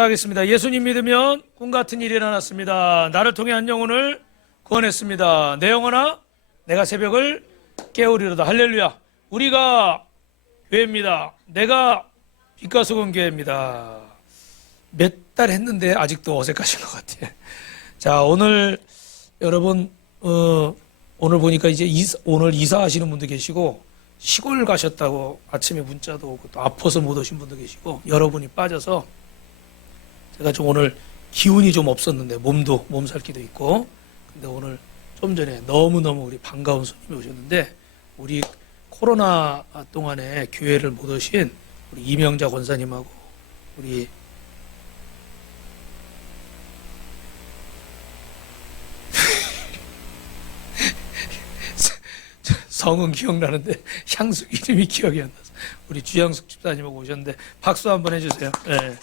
하겠습니다. 예수님 믿으면 꿈같은 일이 일어났습니다. 나를 통해 한 영혼을 구원했습니다. 내 영혼아 내가 새벽을 깨우리로다. 할렐루야. 우리가 교회입니다. 내가 빛과 소금 교회입니다. 몇 달 했는데 아직도 어색하신 것 같아요. 자, 오늘 여러분 오늘 보니까 이제 오늘 이사하시는 분도 계시고 시골 가셨다고 아침에 문자도 오고 또 아파서 못 오신 분도 계시고 여러분이 빠져서 제가 좀 오늘 기운이 좀 없었는데 몸살기도 있고 근데 오늘 좀 전에 너무너무 우리 반가운 손님이 오셨는데 우리 코로나 동안에 교회를 못 오신 우리 이명자 권사님하고 우리 성은 기억나는데 향수 이름이 기억이 안 나서 우리 주양숙 집사님하고 오셨는데 박수 한번 해주세요. 네.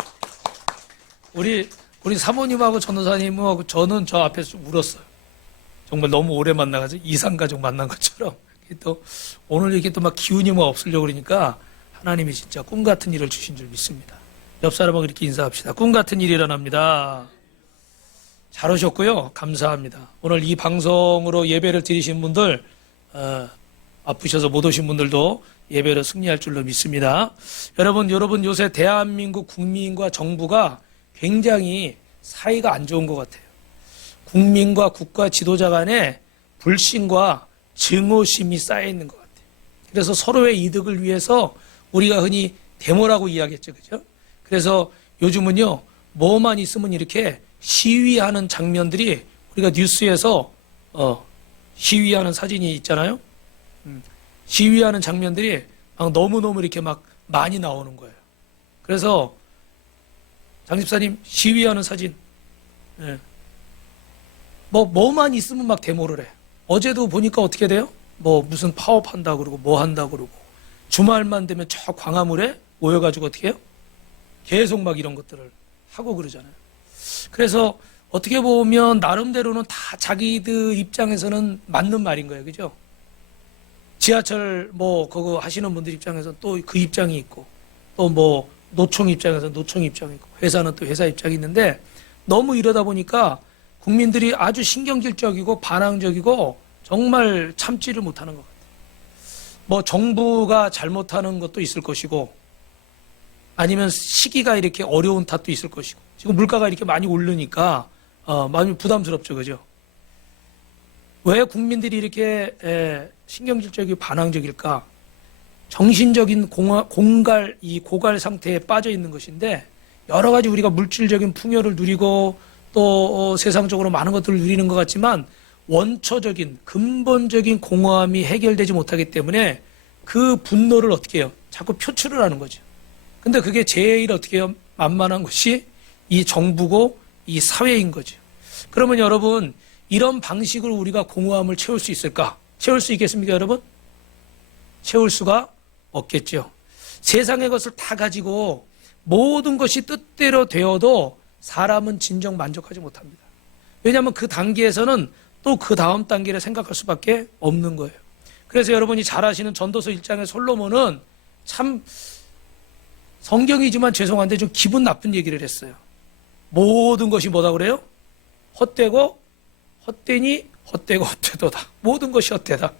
우리 사모님하고 전도사님하고 저는 저 앞에서 좀 울었어요. 정말 너무 오래 만나가지고 이산가족 만난 것처럼 또 오늘 이렇게 또 막 기운이 뭐 없으려고 그러니까 하나님이 진짜 꿈 같은 일을 주신 줄 믿습니다. 옆 사람하고 이렇게 인사합시다. 꿈 같은 일이 일어납니다. 잘 오셨고요. 감사합니다. 오늘 이 방송으로 예배를 드리신 분들 아프셔서 못 오신 분들도 예배를 승리할 줄로 믿습니다. 여러분 요새 대한민국 국민과 정부가 굉장히 사이가 안 좋은 것 같아요. 국민과 국가 지도자 간에 불신과 증오심이 쌓여 있는 것 같아요. 그래서 서로의 이득을 위해서 우리가 흔히 데모라고 이야기했죠. 그죠? 그래서 요즘은요, 뭐만 있으면 이렇게 시위하는 장면들이 우리가 뉴스에서 시위하는 사진이 있잖아요. 시위하는 장면들이 막 너무너무 이렇게 막 많이 나오는 거예요. 그래서 장 집사님 시위하는 사진 뭐만 있으면 막 데모를 해. 어제도 보니까 어떻게 돼요? 뭐 무슨 파업한다고 그러고 뭐 한다고 그러고 주말만 되면 저 광화문에 모여가지고 어떻게 해요? 계속 막 이런 것들을 하고 그러잖아요. 그래서 어떻게 보면 나름대로는 다 자기들 입장에서는 맞는 말인 거예요. 그죠? 지하철 뭐 그거 하시는 분들 입장에서 또 그 입장이 있고 또 뭐 노총 입장에서 노총 입장이 있고 회사는 또 회사 입장이 있는데 너무 이러다 보니까 국민들이 아주 신경질적이고 반항적이고 정말 참지를 못하는 것 같아요. 뭐 정부가 잘못하는 것도 있을 것이고 아니면 시기가 이렇게 어려운 탓도 있을 것이고 지금 물가가 이렇게 많이 오르니까 많이 부담스럽죠. 그죠? 왜 국민들이 이렇게 신경질적이고 반항적일까? 정신적인 고갈 상태에 빠져 있는 것인데 여러 가지 우리가 물질적인 풍요를 누리고 또 세상적으로 많은 것들을 누리는 것 같지만 원초적인 근본적인 공허함이 해결되지 못하기 때문에 그 분노를 어떻게 해요? 자꾸 표출을 하는 거죠. 근데 그게 제일 어떻게 해요? 만만한 것이 이 정부고 이 사회인 거죠. 그러면 여러분 이런 방식으로 우리가 공허함을 채울 수 있을까? 채울 수 있겠습니까, 여러분? 채울 수가 없겠죠. 세상의 것을 다 가지고 모든 것이 뜻대로 되어도 사람은 진정 만족하지 못합니다. 왜냐하면 그 단계에서는 또 그 다음 단계를 생각할 수밖에 없는 거예요. 그래서 여러분이 잘 아시는 전도서 1장의 솔로몬은 참 성경이지만 죄송한데 좀 기분 나쁜 얘기를 했어요. 모든 것이 뭐다 그래요? 헛되고 헛되니 헛되고 헛되도다. 모든 것이 헛되다.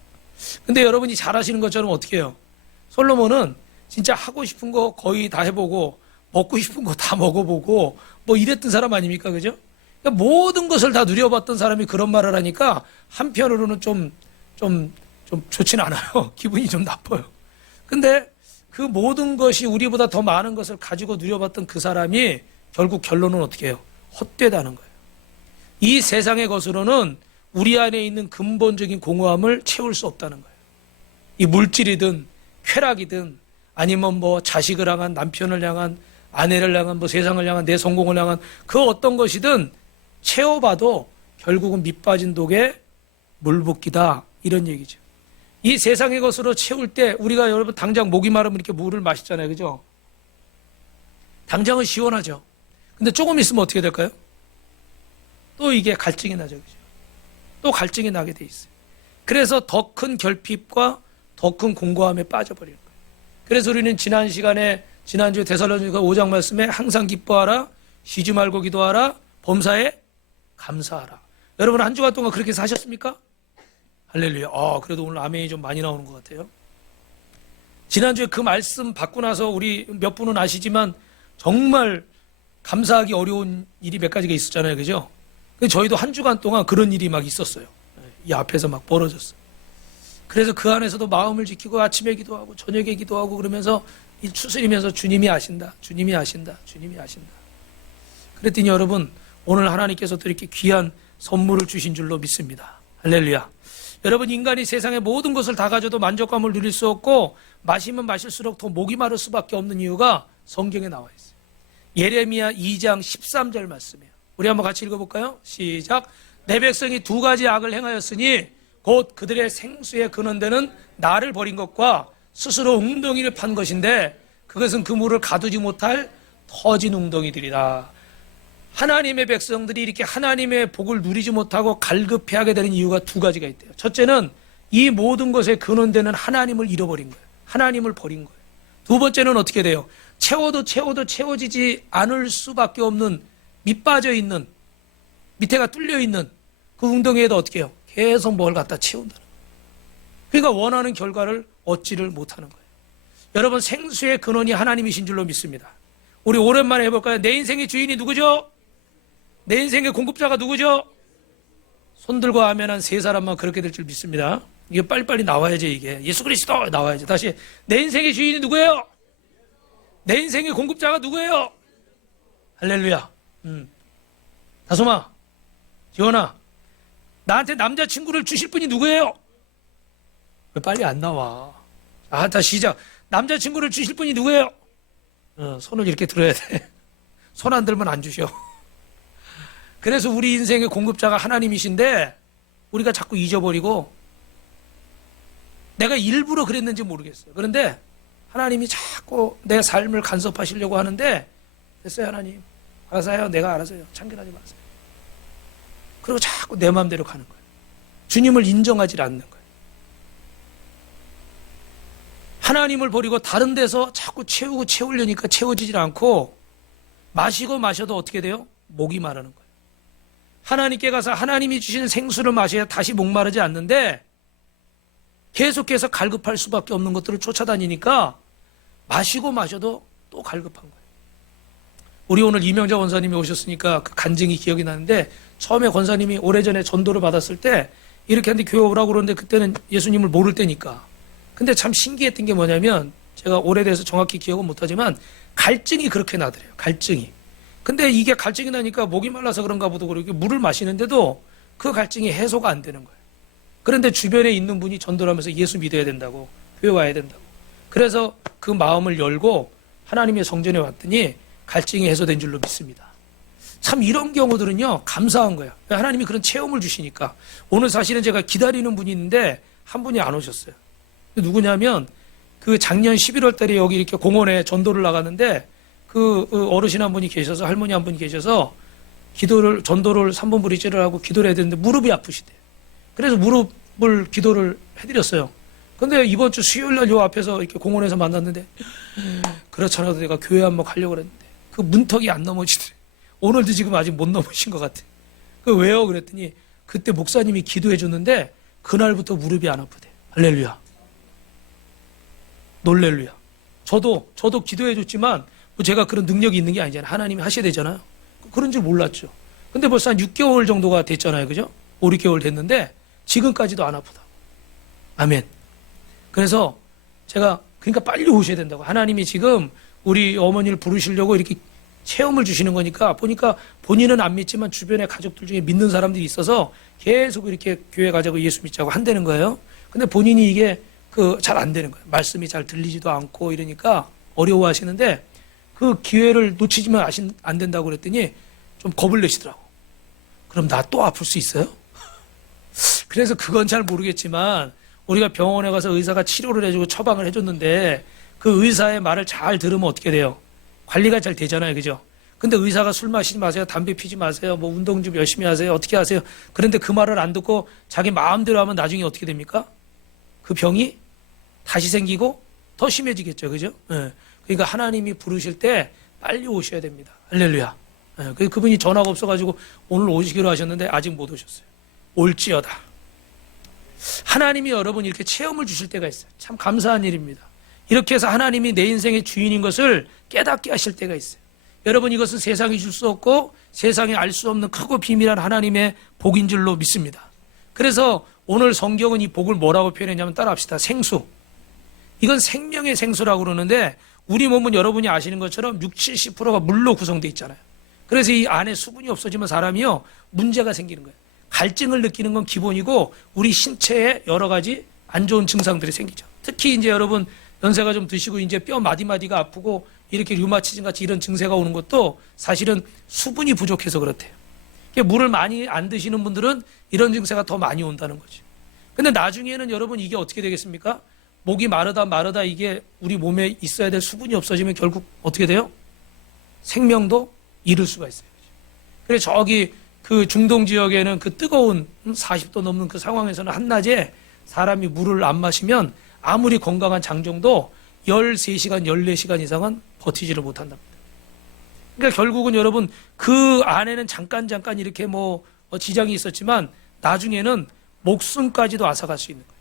근데 여러분이 잘 아시는 것처럼 어떻게 해요? 솔로몬은 진짜 하고 싶은 거 거의 다 해보고 먹고 싶은 거 다 먹어보고 뭐 이랬던 사람 아닙니까? 그죠? 그러니까 모든 것을 다 누려봤던 사람이 그런 말을 하니까 한편으로는 좀 좋진 않아요. 기분이 좀 나빠요. 근데 그 모든 것이 우리보다 더 많은 것을 가지고 누려봤던 그 사람이 결국 결론은 어떻게 해요? 헛되다는 거예요. 이 세상의 것으로는 우리 안에 있는 근본적인 공허함을 채울 수 없다는 거예요. 이 물질이든 쾌락이든 아니면 뭐 자식을 향한 남편을 향한 아내를 향한 뭐 세상을 향한 내 성공을 향한 그 어떤 것이든 채워봐도 결국은 밑 빠진 독에 물 붓기다 이런 얘기죠. 이 세상의 것으로 채울 때 우리가 여러분 당장 목이 마르면 이렇게 물을 마시잖아요. 그죠? 당장은 시원하죠. 근데 조금 있으면 어떻게 될까요? 또 이게 갈증이 나죠. 그죠? 또 갈증이 나게 돼 있어요. 그래서 더 큰 결핍과 더 큰 공고함에 빠져버리는 거예요. 그래서 우리는 지난주에 데살로니가 5장 말씀에 항상 기뻐하라, 쉬지 말고 기도하라. 범사에 감사하라. 여러분 한 주간 동안 그렇게 사셨습니까? 할렐루야. 그래도 오늘 아멘이 좀 많이 나오는 것 같아요. 지난주에 그 말씀 받고 나서 우리 몇 분은 아시지만 정말 감사하기 어려운 일이 몇 가지가 있었잖아요. 그죠? 저희도 한 주간 동안 그런 일이 막 있었어요. 이 앞에서 막 벌어졌어요. 그래서 그 안에서도 마음을 지키고 아침에 기도하고 저녁에 기도하고 그러면서 이 추스리면서 주님이 아신다. 주님이 아신다. 주님이 아신다. 그랬더니 여러분 오늘 하나님께서 또 이렇게 귀한 선물을 주신 줄로 믿습니다. 할렐루야. 여러분 인간이 세상의 모든 것을 다 가져도 만족감을 누릴 수 없고 마시면 마실수록 더 목이 마를 수밖에 없는 이유가 성경에 나와 있어요. 예레미야 2장 13절 말씀이에요. 우리 한번 같이 읽어볼까요? 시작. 내 백성이 두 가지 악을 행하였으니 곧 그들의 생수에 근원되는 나를 버린 것과 스스로 웅덩이를 판 것인데 그것은 그 물을 가두지 못할 터진 웅덩이들이라. 하나님의 백성들이 이렇게 하나님의 복을 누리지 못하고 갈급해하게 되는 이유가 두 가지가 있대요. 첫째는 이 모든 것에 근원되는 하나님을 잃어버린 거예요. 하나님을 버린 거예요. 두 번째는 어떻게 돼요? 채워도 채워지지 않을 수밖에 없는 밑빠져 있는 밑에가 뚫려 있는 그 웅덩이에도 어떻게 해요? 계속 뭘 갖다 채운다는 거예요. 그러니까 원하는 결과를 얻지를 못하는 거예요. 여러분 생수의 근원이 하나님이신 줄로 믿습니다. 우리 오랜만에 해볼까요? 내 인생의 주인이 누구죠? 내 인생의 공급자가 누구죠? 손들고 하면 한 세 사람만 그렇게 될 줄 믿습니다. 이게 빨리빨리 나와야지. 이게 예수 그리스도 나와야지. 다시 내 인생의 주인이 누구예요? 내 인생의 공급자가 누구예요? 할렐루야. 다솜아, 지원아, 나한테 남자친구를 주실 분이 누구예요? 왜 빨리 안 나와? 다 시작. 남자친구를 주실 분이 누구예요? 손을 이렇게 들어야 돼. 손 안 들면 안 주셔. 그래서 우리 인생의 공급자가 하나님이신데 우리가 자꾸 잊어버리고 내가 일부러 그랬는지 모르겠어요. 그런데 하나님이 자꾸 내 삶을 간섭하시려고 하는데 됐어요 하나님. 알아서 해요. 내가 알아서 해요. 참견하지 마세요. 그리고 자꾸 내 마음대로 가는 거예요. 주님을 인정하지 않는 거예요. 하나님을 버리고 다른 데서 자꾸 채우려니까 채워지질 않고 마시고 마셔도 어떻게 돼요? 목이 마르는 거예요. 하나님께 가서 하나님이 주신 생수를 마셔야 다시 목마르지 않는데 계속해서 갈급할 수밖에 없는 것들을 쫓아다니니까 마시고 마셔도 또 갈급한 거예요. 우리 오늘 이명자 권사님이 오셨으니까 그 간증이 기억이 나는데 처음에 권사님이 오래전에 전도를 받았을 때 이렇게 하는데 교회 오라고 그러는데 그때는 예수님을 모를 때니까. 근데 참 신기했던 게 뭐냐면 제가 오래돼서 정확히 기억은 못하지만 갈증이 그렇게 나더래요. 갈증이. 근데 이게 갈증이 나니까 목이 말라서 그런가 보다 그러고 물을 마시는데도 그 갈증이 해소가 안 되는 거예요. 그런데 주변에 있는 분이 전도를 하면서 예수 믿어야 된다고, 교회 와야 된다고. 그래서 그 마음을 열고 하나님의 성전에 왔더니 갈증이 해소된 줄로 믿습니다. 참 이런 경우들은요 감사한 거예요. 하나님이 그런 체험을 주시니까. 오늘 사실은 제가 기다리는 분이 있는데 한 분이 안 오셨어요. 누구냐면 그 작년 11월 달에 여기 이렇게 공원에 전도를 나갔는데 그 어르신 한 분이 계셔서 할머니 한 분이 계셔서 전도를 3번 브릿지를 하고 기도를 해야 되는데 무릎이 아프시대요. 그래서 무릎을 기도를 해드렸어요. 근데 이번 주 수요일 날 요 앞에서 이렇게 공원에서 만났는데 그렇잖아도 내가 교회 한번 가려고 그랬는데 그 문턱이 안 넘어지더래. 오늘도 지금 아직 못 넘으신 것 같아. 그 왜요? 그랬더니 그때 목사님이 기도해 줬는데 그날부터 무릎이 안 아프대. 할렐루야. 놀렐루야. 저도 기도해 줬지만 뭐 제가 그런 능력이 있는 게 아니잖아요. 하나님이 하셔야 되잖아요. 그런 줄 몰랐죠. 근데 벌써 한 6개월 정도가 됐잖아요. 그죠? 5, 6개월 됐는데 지금까지도 안 아프다. 아멘. 그래서 제가 그러니까 빨리 오셔야 된다고. 하나님이 지금 우리 어머니를 부르시려고 이렇게 체험을 주시는 거니까 보니까 본인은 안 믿지만 주변에 가족들 중에 믿는 사람들이 있어서 계속 이렇게 교회 가자고 예수 믿자고 한다는 거예요. 근데 본인이 이게 잘 안 되는 거예요. 말씀이 잘 들리지도 않고 이러니까 어려워 하시는데 그 기회를 놓치지만 안 된다고 그랬더니 좀 겁을 내시더라고. 그럼 나 또 아플 수 있어요? 그래서 그건 잘 모르겠지만 우리가 병원에 가서 의사가 치료를 해주고 처방을 해줬는데 그 의사의 말을 잘 들으면 어떻게 돼요? 관리가 잘 되잖아요. 그죠? 근데 의사가 술 마시지 마세요. 담배 피지 마세요. 뭐 운동 좀 열심히 하세요. 어떻게 하세요? 그런데 그 말을 안 듣고 자기 마음대로 하면 나중에 어떻게 됩니까? 그 병이 다시 생기고 더 심해지겠죠. 그죠? 예. 그러니까 하나님이 부르실 때 빨리 오셔야 됩니다. 할렐루야. 그분이 전화가 없어가지고 오늘 오시기로 하셨는데 아직 못 오셨어요. 올지어다. 하나님이 여러분 이렇게 체험을 주실 때가 있어요. 참 감사한 일입니다. 이렇게 해서 하나님이 내 인생의 주인인 것을 깨닫게 하실 때가 있어요. 여러분 이것은 세상이 줄 수 없고 세상이 알 수 없는 크고 비밀한 하나님의 복인 줄로 믿습니다. 그래서 오늘 성경은 이 복을 뭐라고 표현했냐면 따라합시다. 생수. 이건 생명의 생수라고 그러는데 우리 몸은 여러분이 아시는 것처럼 60, 70%가 물로 구성되어 있잖아요. 그래서 이 안에 수분이 없어지면 사람이요 문제가 생기는 거예요. 갈증을 느끼는 건 기본이고 우리 신체에 여러 가지 안 좋은 증상들이 생기죠. 특히 이제 여러분 연세가 좀 드시고 이제 뼈 마디마디가 아프고 이렇게 류마티즘 같이 이런 증세가 오는 것도 사실은 수분이 부족해서 그렇대요. 물을 많이 안 드시는 분들은 이런 증세가 더 많이 온다는 거죠. 근데 나중에는 여러분 이게 어떻게 되겠습니까? 목이 마르다 이게 우리 몸에 있어야 될 수분이 없어지면 결국 어떻게 돼요? 생명도 잃을 수가 있어요. 그래서 저기 그 중동 지역에는 그 뜨거운 40도 넘는 그 상황에서는 한낮에 사람이 물을 안 마시면 아무리 건강한 장정도 13시간, 14시간 이상은 버티지를 못한답니다. 그러니까 결국은 여러분 그 안에는 잠깐 이렇게 뭐 지장이 있었지만 나중에는 목숨까지도 앗아갈 수 있는 거예요.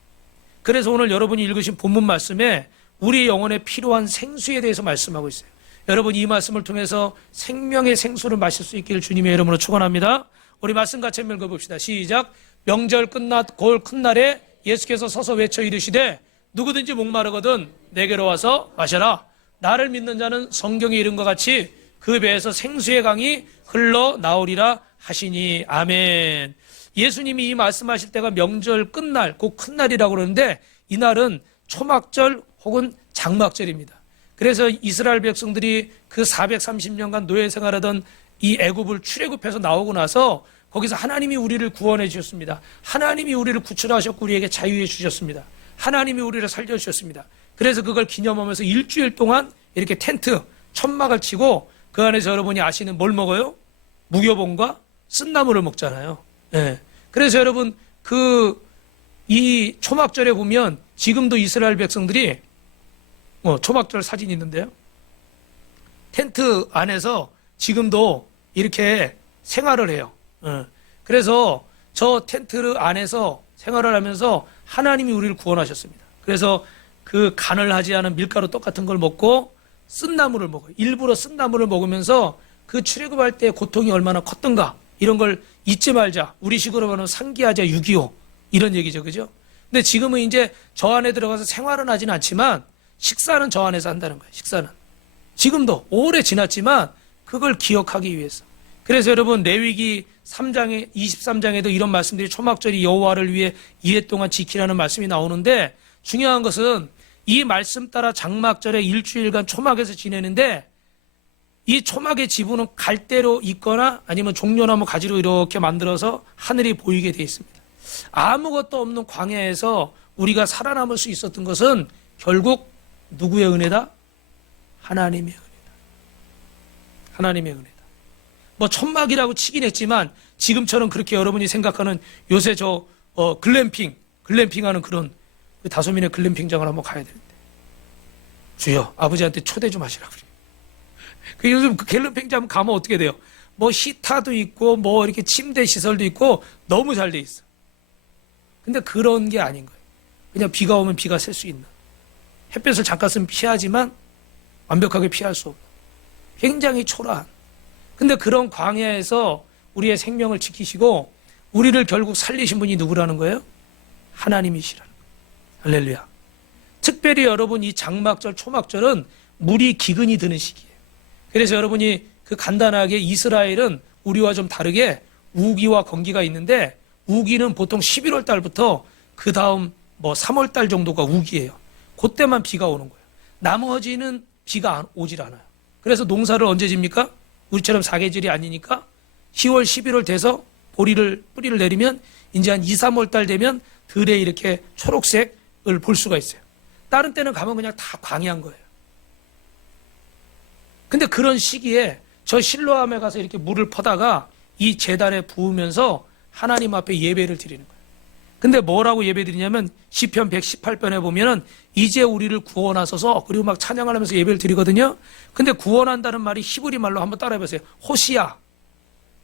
그래서 오늘 여러분이 읽으신 본문 말씀에 우리 영혼에 필요한 생수에 대해서 말씀하고 있어요. 여러분 이 말씀을 통해서 생명의 생수를 마실 수 있기를 주님의 이름으로 축원합니다. 우리 말씀 같이 읽어봅시다. 시작. 명절 끝났 곧 큰 날에 예수께서 서서 외쳐 이르시되 누구든지 목마르거든 내게로 와서 마셔라. 나를 믿는 자는 성경에 이른 것 같이 그 배에서 생수의 강이 흘러나오리라 하시니. 아멘. 예수님이 이 말씀하실 때가 명절 끝날 곧 큰 날이라고 그러는데 이 날은 초막절 혹은 장막절입니다. 그래서 이스라엘 백성들이 그 430년간 노예 생활하던 이 애굽을 출애굽해서 나오고 나서 거기서 하나님이 우리를 구원해 주셨습니다. 하나님이 우리를 구출하셨고 우리에게 자유해 주셨습니다. 하나님이 우리를 살려주셨습니다. 그래서 그걸 기념하면서 일주일 동안 이렇게 텐트, 천막을 치고 그 안에서 여러분이 아시는 뭘 먹어요? 무교봉과 쓴나물을 먹잖아요. 예. 그래서 여러분 이 초막절에 보면 지금도 이스라엘 백성들이 초막절 사진이 있는데요. 텐트 안에서 지금도 이렇게 생활을 해요. 그래서 저 텐트 안에서 생활을 하면서 하나님이 우리를 구원하셨습니다. 그래서 그 간을 하지 않은 밀가루 떡 같은 걸 먹고 쓴나물을 먹어요. 일부러 쓴나물을 먹으면서 그 출애굽할 때 고통이 얼마나 컸던가 이런 걸 잊지 말자. 우리식으로 말하면 상기하자 6.25 이런 얘기죠. 그죠? 근데 지금은 이제 저 안에 들어가서 생활은 하진 않지만 식사는 저 안에서 한다는 거예요. 식사는. 지금도 오래 지났지만 그걸 기억하기 위해서. 그래서 여러분 레위기 3장에 23장에도 이런 말씀들이 초막절이 여호와를 위해 2해 동안 지키라는 말씀이 나오는데 중요한 것은 이 말씀 따라 장막절에 일주일간 초막에서 지내는데 이 초막의 지붕은 갈대로 있거나 아니면 종려나무 가지로 이렇게 만들어서 하늘이 보이게 되어 있습니다. 아무것도 없는 광야에서 우리가 살아남을 수 있었던 것은 결국 누구의 은혜다? 하나님의 은혜다. 하나님의 은혜다. 뭐 천막이라고 치긴 했지만 지금처럼 그렇게 여러분이 생각하는 요새 글램핑하는 그런 다소민의 글램핑장을 한번 가야 되는데 주여 아버지한테 초대 좀 하시라고 그래요. 그 요즘 그 글램핑장 가면 어떻게 돼요? 뭐 히타도 있고 뭐 이렇게 침대 시설도 있고 너무 잘 돼 있어. 근데 그런 게 아닌 거예요. 그냥 비가 오면 비가 셀 수 있는, 햇볕을 잠깐 쓰면 피하지만 완벽하게 피할 수 없는 굉장히 초라한, 근데 그런 광야에서 우리의 생명을 지키시고 우리를 결국 살리신 분이 누구라는 거예요? 하나님이시라는 거예요. 할렐루야. 특별히 여러분 이 장막절 초막절은 물이 기근이 드는 시기예요. 그래서 여러분이 그 간단하게 이스라엘은 우리와 좀 다르게 우기와 건기가 있는데 우기는 보통 11월 달부터 그 다음 뭐 3월 달 정도가 우기예요. 그때만 비가 오는 거예요. 나머지는 비가 오질 않아요. 그래서 농사를 언제 집니까? 우리처럼 사계절이 아니니까 10월, 11월 돼서 뿌리를 내리면 이제 한 2, 3월 달 되면 들에 이렇게 초록색을 볼 수가 있어요. 다른 때는 가면 그냥 다 광야인 거예요. 근데 그런 시기에 저 실로암에 가서 이렇게 물을 퍼다가 이 제단에 부으면서 하나님 앞에 예배를 드리는 거예요. 근데 뭐라고 예배 드리냐면 시편 118편에 보면은 이제 우리를 구원하소서 그리고 막 찬양을 하면서 예배를 드리거든요. 근데 구원한다는 말이 히브리 말로 한번 따라해 보세요. 호시야.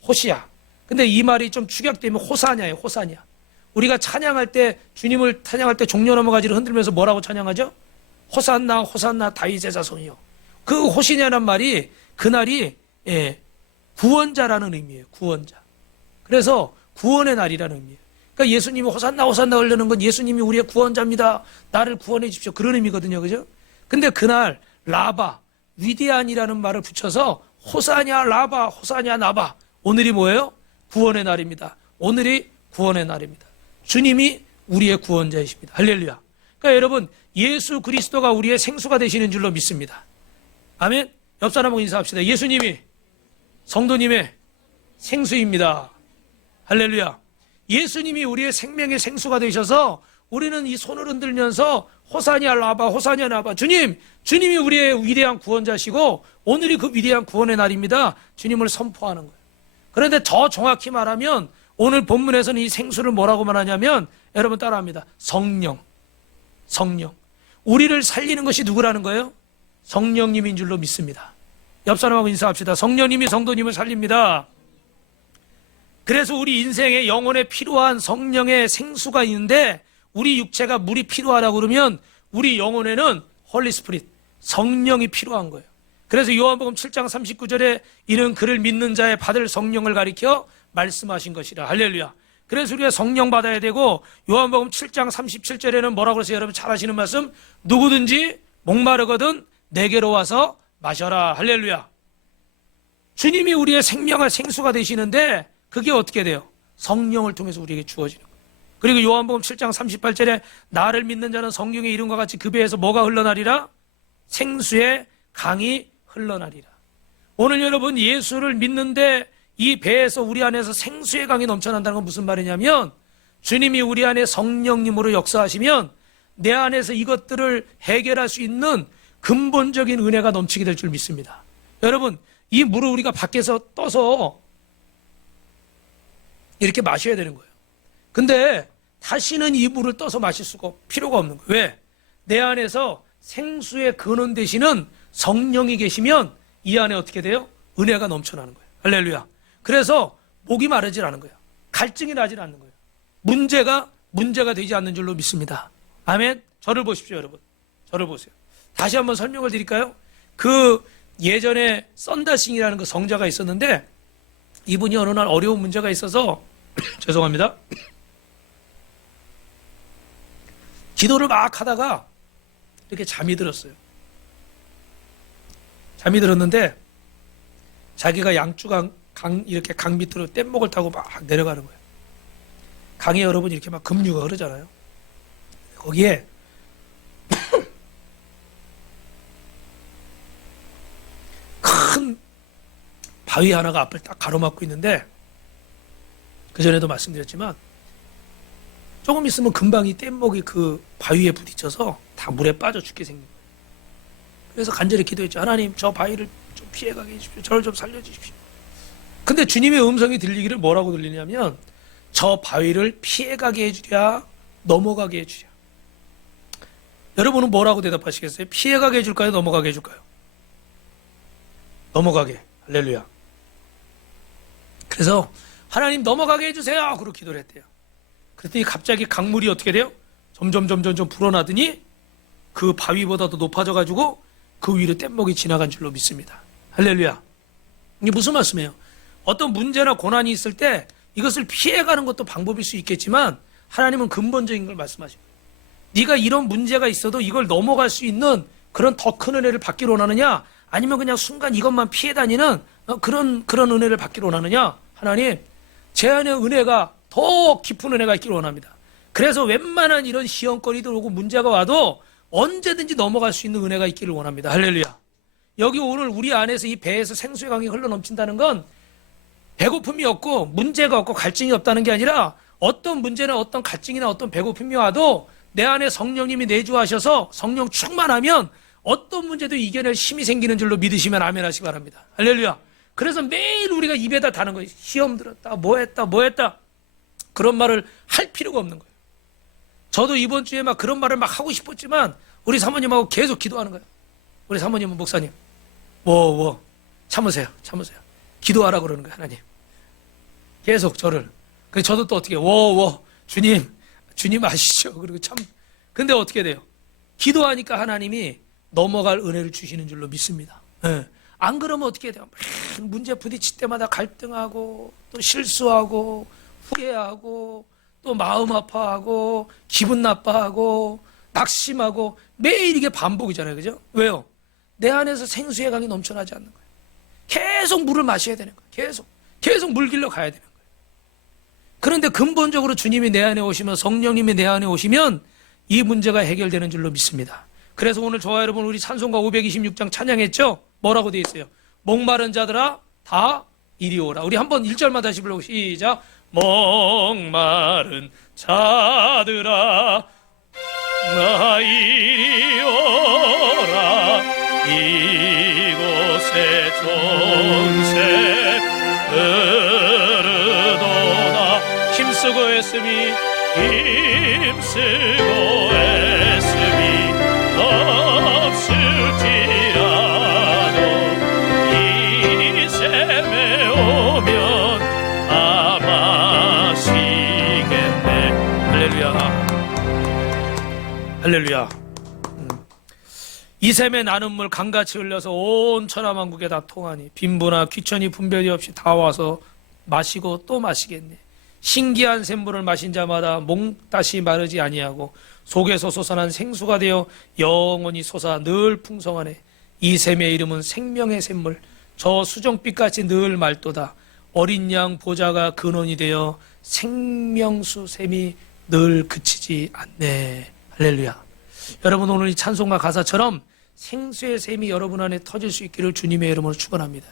호시야. 근데 이 말이 좀 축약되면 호사냐예요. 호사냐. 우리가 찬양할 때, 주님을 찬양할 때 종려 넘어가지를 흔들면서 뭐라고 찬양하죠? 호산나 호산나 다윗의 자손이요. 그 호시냐란 말이 그날이 구원자라는 의미예요. 구원자. 그래서 구원의 날이라는 의미예요. 그러니까 예수님이 호산나 호산나 하려는 건 예수님이 우리의 구원자입니다. 나를 구원해 주십시오. 그런 의미거든요. 그죠? 근데 그날 라바, 위대한이라는 말을 붙여서 호사냐 라바, 호사냐 나바. 오늘이 뭐예요? 구원의 날입니다. 오늘이 구원의 날입니다. 주님이 우리의 구원자이십니다. 할렐루야. 그러니까 여러분, 예수 그리스도가 우리의 생수가 되시는 줄로 믿습니다. 아멘. 옆 사람하고 인사합시다. 예수님이 성도님의 생수입니다. 할렐루야. 예수님이 우리의 생명의 생수가 되셔서 우리는 이 손을 흔들면서 호사냐 라바, 호사냐 나바. 주님이 우리의 위대한 구원자시고 오늘이 그 위대한 구원의 날입니다. 주님을 선포하는 거예요. 그런데 더 정확히 말하면 오늘 본문에서는 이 생수를 뭐라고 말하냐면 여러분 따라합니다. 성령. 우리를 살리는 것이 누구라는 거예요? 성령님인 줄로 믿습니다. 옆 사람하고 인사합시다. 성령님이 성도님을 살립니다. 그래서 우리 인생에 영혼에 필요한 성령의 생수가 있는데 우리 육체가 물이 필요하다고 그러면 우리 영혼에는 홀리 스피릿, 성령이 필요한 거예요. 그래서 요한복음 7장 39절에 이는 그를 믿는 자의 받을 성령을 가리켜 말씀하신 것이라. 할렐루야. 그래서 우리가 성령 받아야 되고 요한복음 7장 37절에는 뭐라고 그러세요? 여러분 잘 아시는 말씀. 누구든지 목마르거든 내게로 와서 마셔라. 할렐루야. 주님이 우리의 생명의 생수가 되시는데 그게 어떻게 돼요? 성령을 통해서 우리에게 주어지는 거예요. 그리고 요한복음 7장 38절에 나를 믿는 자는 성령의 이름과 같이 그 배에서 뭐가 흘러나리라? 생수의 강이 흘러나리라. 오늘 여러분 예수를 믿는데 이 배에서 우리 안에서 생수의 강이 넘쳐난다는 건 무슨 말이냐면 주님이 우리 안에 성령님으로 역사하시면 내 안에서 이것들을 해결할 수 있는 근본적인 은혜가 넘치게 될 줄 믿습니다. 여러분 이 물을 우리가 밖에서 떠서 이렇게 마셔야 되는 거예요. 근데 다시는 이 물을 떠서 마실 수가 필요가 없는 거예요. 왜? 내 안에서 생수의 근원 되시는 성령이 계시면 이 안에 어떻게 돼요? 은혜가 넘쳐나는 거예요. 할렐루야. 그래서 목이 마르질 않은 거예요. 갈증이 나질 않는 거예요. 문제가 되지 않는 줄로 믿습니다. 아멘. 저를 보십시오, 여러분. 저를 보세요. 다시 한번 설명을 드릴까요? 그 예전에 썬다싱이라는 그 성자가 있었는데 이분이 어느 날 어려운 문제가 있어서 죄송합니다. 기도를 막 하다가 이렇게 잠이 들었어요. 잠이 들었는데 자기가 양주강 이렇게 강 밑으로 뗏목을 타고 막 내려가는 거예요. 강에 여러분 이렇게 막 급류가 흐르잖아요. 거기에 큰 바위 하나가 앞을 딱 가로막고 있는데 그전에도 말씀드렸지만 조금 있으면 금방 이 뗏목이 그 바위에 부딪혀서 다 물에 빠져 죽게 생긴 거예요. 그래서 간절히 기도했죠. 하나님 저 바위를 좀 피해가게 해주십시오. 저를 좀 살려주십시오. 근데 주님의 음성이 들리기를 뭐라고 들리냐면 저 바위를 피해가게 해주랴 넘어가게 해주랴. 여러분은 뭐라고 대답하시겠어요? 피해가게 해줄까요? 넘어가게 해줄까요? 넘어가게. 할렐루야. 그래서 하나님 넘어가게 해주세요. 그렇게 기도를 했대요. 그랬더니 갑자기 강물이 어떻게 돼요? 점점 불어나더니 그 바위보다도 높아져가지고 그 위로 뗏목이 지나간 줄로 믿습니다. 할렐루야. 이게 무슨 말씀이에요? 어떤 문제나 고난이 있을 때 이것을 피해가는 것도 방법일 수 있겠지만 하나님은 근본적인 걸 말씀하시고 네가 이런 문제가 있어도 이걸 넘어갈 수 있는 그런 더 큰 은혜를 받기를 원하느냐 아니면 그냥 순간 이것만 피해 다니는 그런 은혜를 받기를 원하느냐. 하나님 제 안에 은혜가 더 깊은 은혜가 있기를 원합니다. 그래서 웬만한 이런 시험거리들 오고 문제가 와도 언제든지 넘어갈 수 있는 은혜가 있기를 원합니다. 할렐루야. 여기 오늘 우리 안에서 이 배에서 생수의 강이 흘러넘친다는 건 배고픔이 없고 문제가 없고 갈증이 없다는 게 아니라 어떤 문제나 어떤 갈증이나 어떤 배고픔이 와도 내 안에 성령님이 내주하셔서 성령 충만하면 어떤 문제도 이겨낼 힘이 생기는 줄로 믿으시면 아멘 하시기 바랍니다. 할렐루야. 그래서 매일 우리가 입에다 다는 거예요. 시험 들었다 뭐 했다 그런 말을 할 필요가 없는 거예요. 저도 이번 주에 막 그런 말을 막 하고 싶었지만 우리 사모님하고 계속 기도하는 거예요. 우리 사모님은 목사님 참으세요 기도하라 그러는 거예요. 하나님 계속 저를. 그래서 저도 또 어떻게, 주님 아시죠? 그리고 참, 근데 어떻게 돼요? 기도하니까 하나님이 넘어갈 은혜를 주시는 줄로 믿습니다. 예. 안 그러면 어떻게 돼요? 문제 부딪힐 때마다 갈등하고, 또 실수하고, 후회하고, 또 마음 아파하고, 기분 나빠하고, 낙심하고, 매일 이게 반복이잖아요. 그죠? 왜요? 내 안에서 생수의 강이 넘쳐나지 않는 거예요. 계속 물을 마셔야 되는 거예요. 계속 물 길러 가야 되는 거예요. 그런데 근본적으로 주님이 내 안에 오시면, 성령님이 내 안에 오시면 이 문제가 해결되는 줄로 믿습니다. 그래서 오늘 저와 여러분 우리 찬송가 526장 찬양했죠? 뭐라고 되어 있어요? 목마른 자들아 다 이리 오라. 우리 한번 1절만 다시 불러보고 시작. 목마른 자들아 나 이리 오라. 이곳에 존재 흐르도다. 힘쓰고 애쓰미 없을지라도 이 샘에 오면 다 마시겠네. 할렐루야. 할렐루야. 이 샘에 나는 물 강같이 흘려서 온 천하만국에 다 통하니 빈부나 귀천이 분별이 없이 다 와서 마시고 또 마시겠네. 신기한 샘물을 마신 자마다 목 다시 마르지 아니하고 속에서 솟아난 생수가 되어 영원히 솟아 늘 풍성하네. 이 샘의 이름은 생명의 샘물. 저 수정빛같이 늘 맑도다. 어린 양 보좌가 근원이 되어 생명수 샘이 늘 그치지 않네. 할렐루야. 여러분 오늘 이 찬송가 가사처럼 생수의 샘이 여러분 안에 터질 수 있기를 주님의 이름으로 축원합니다.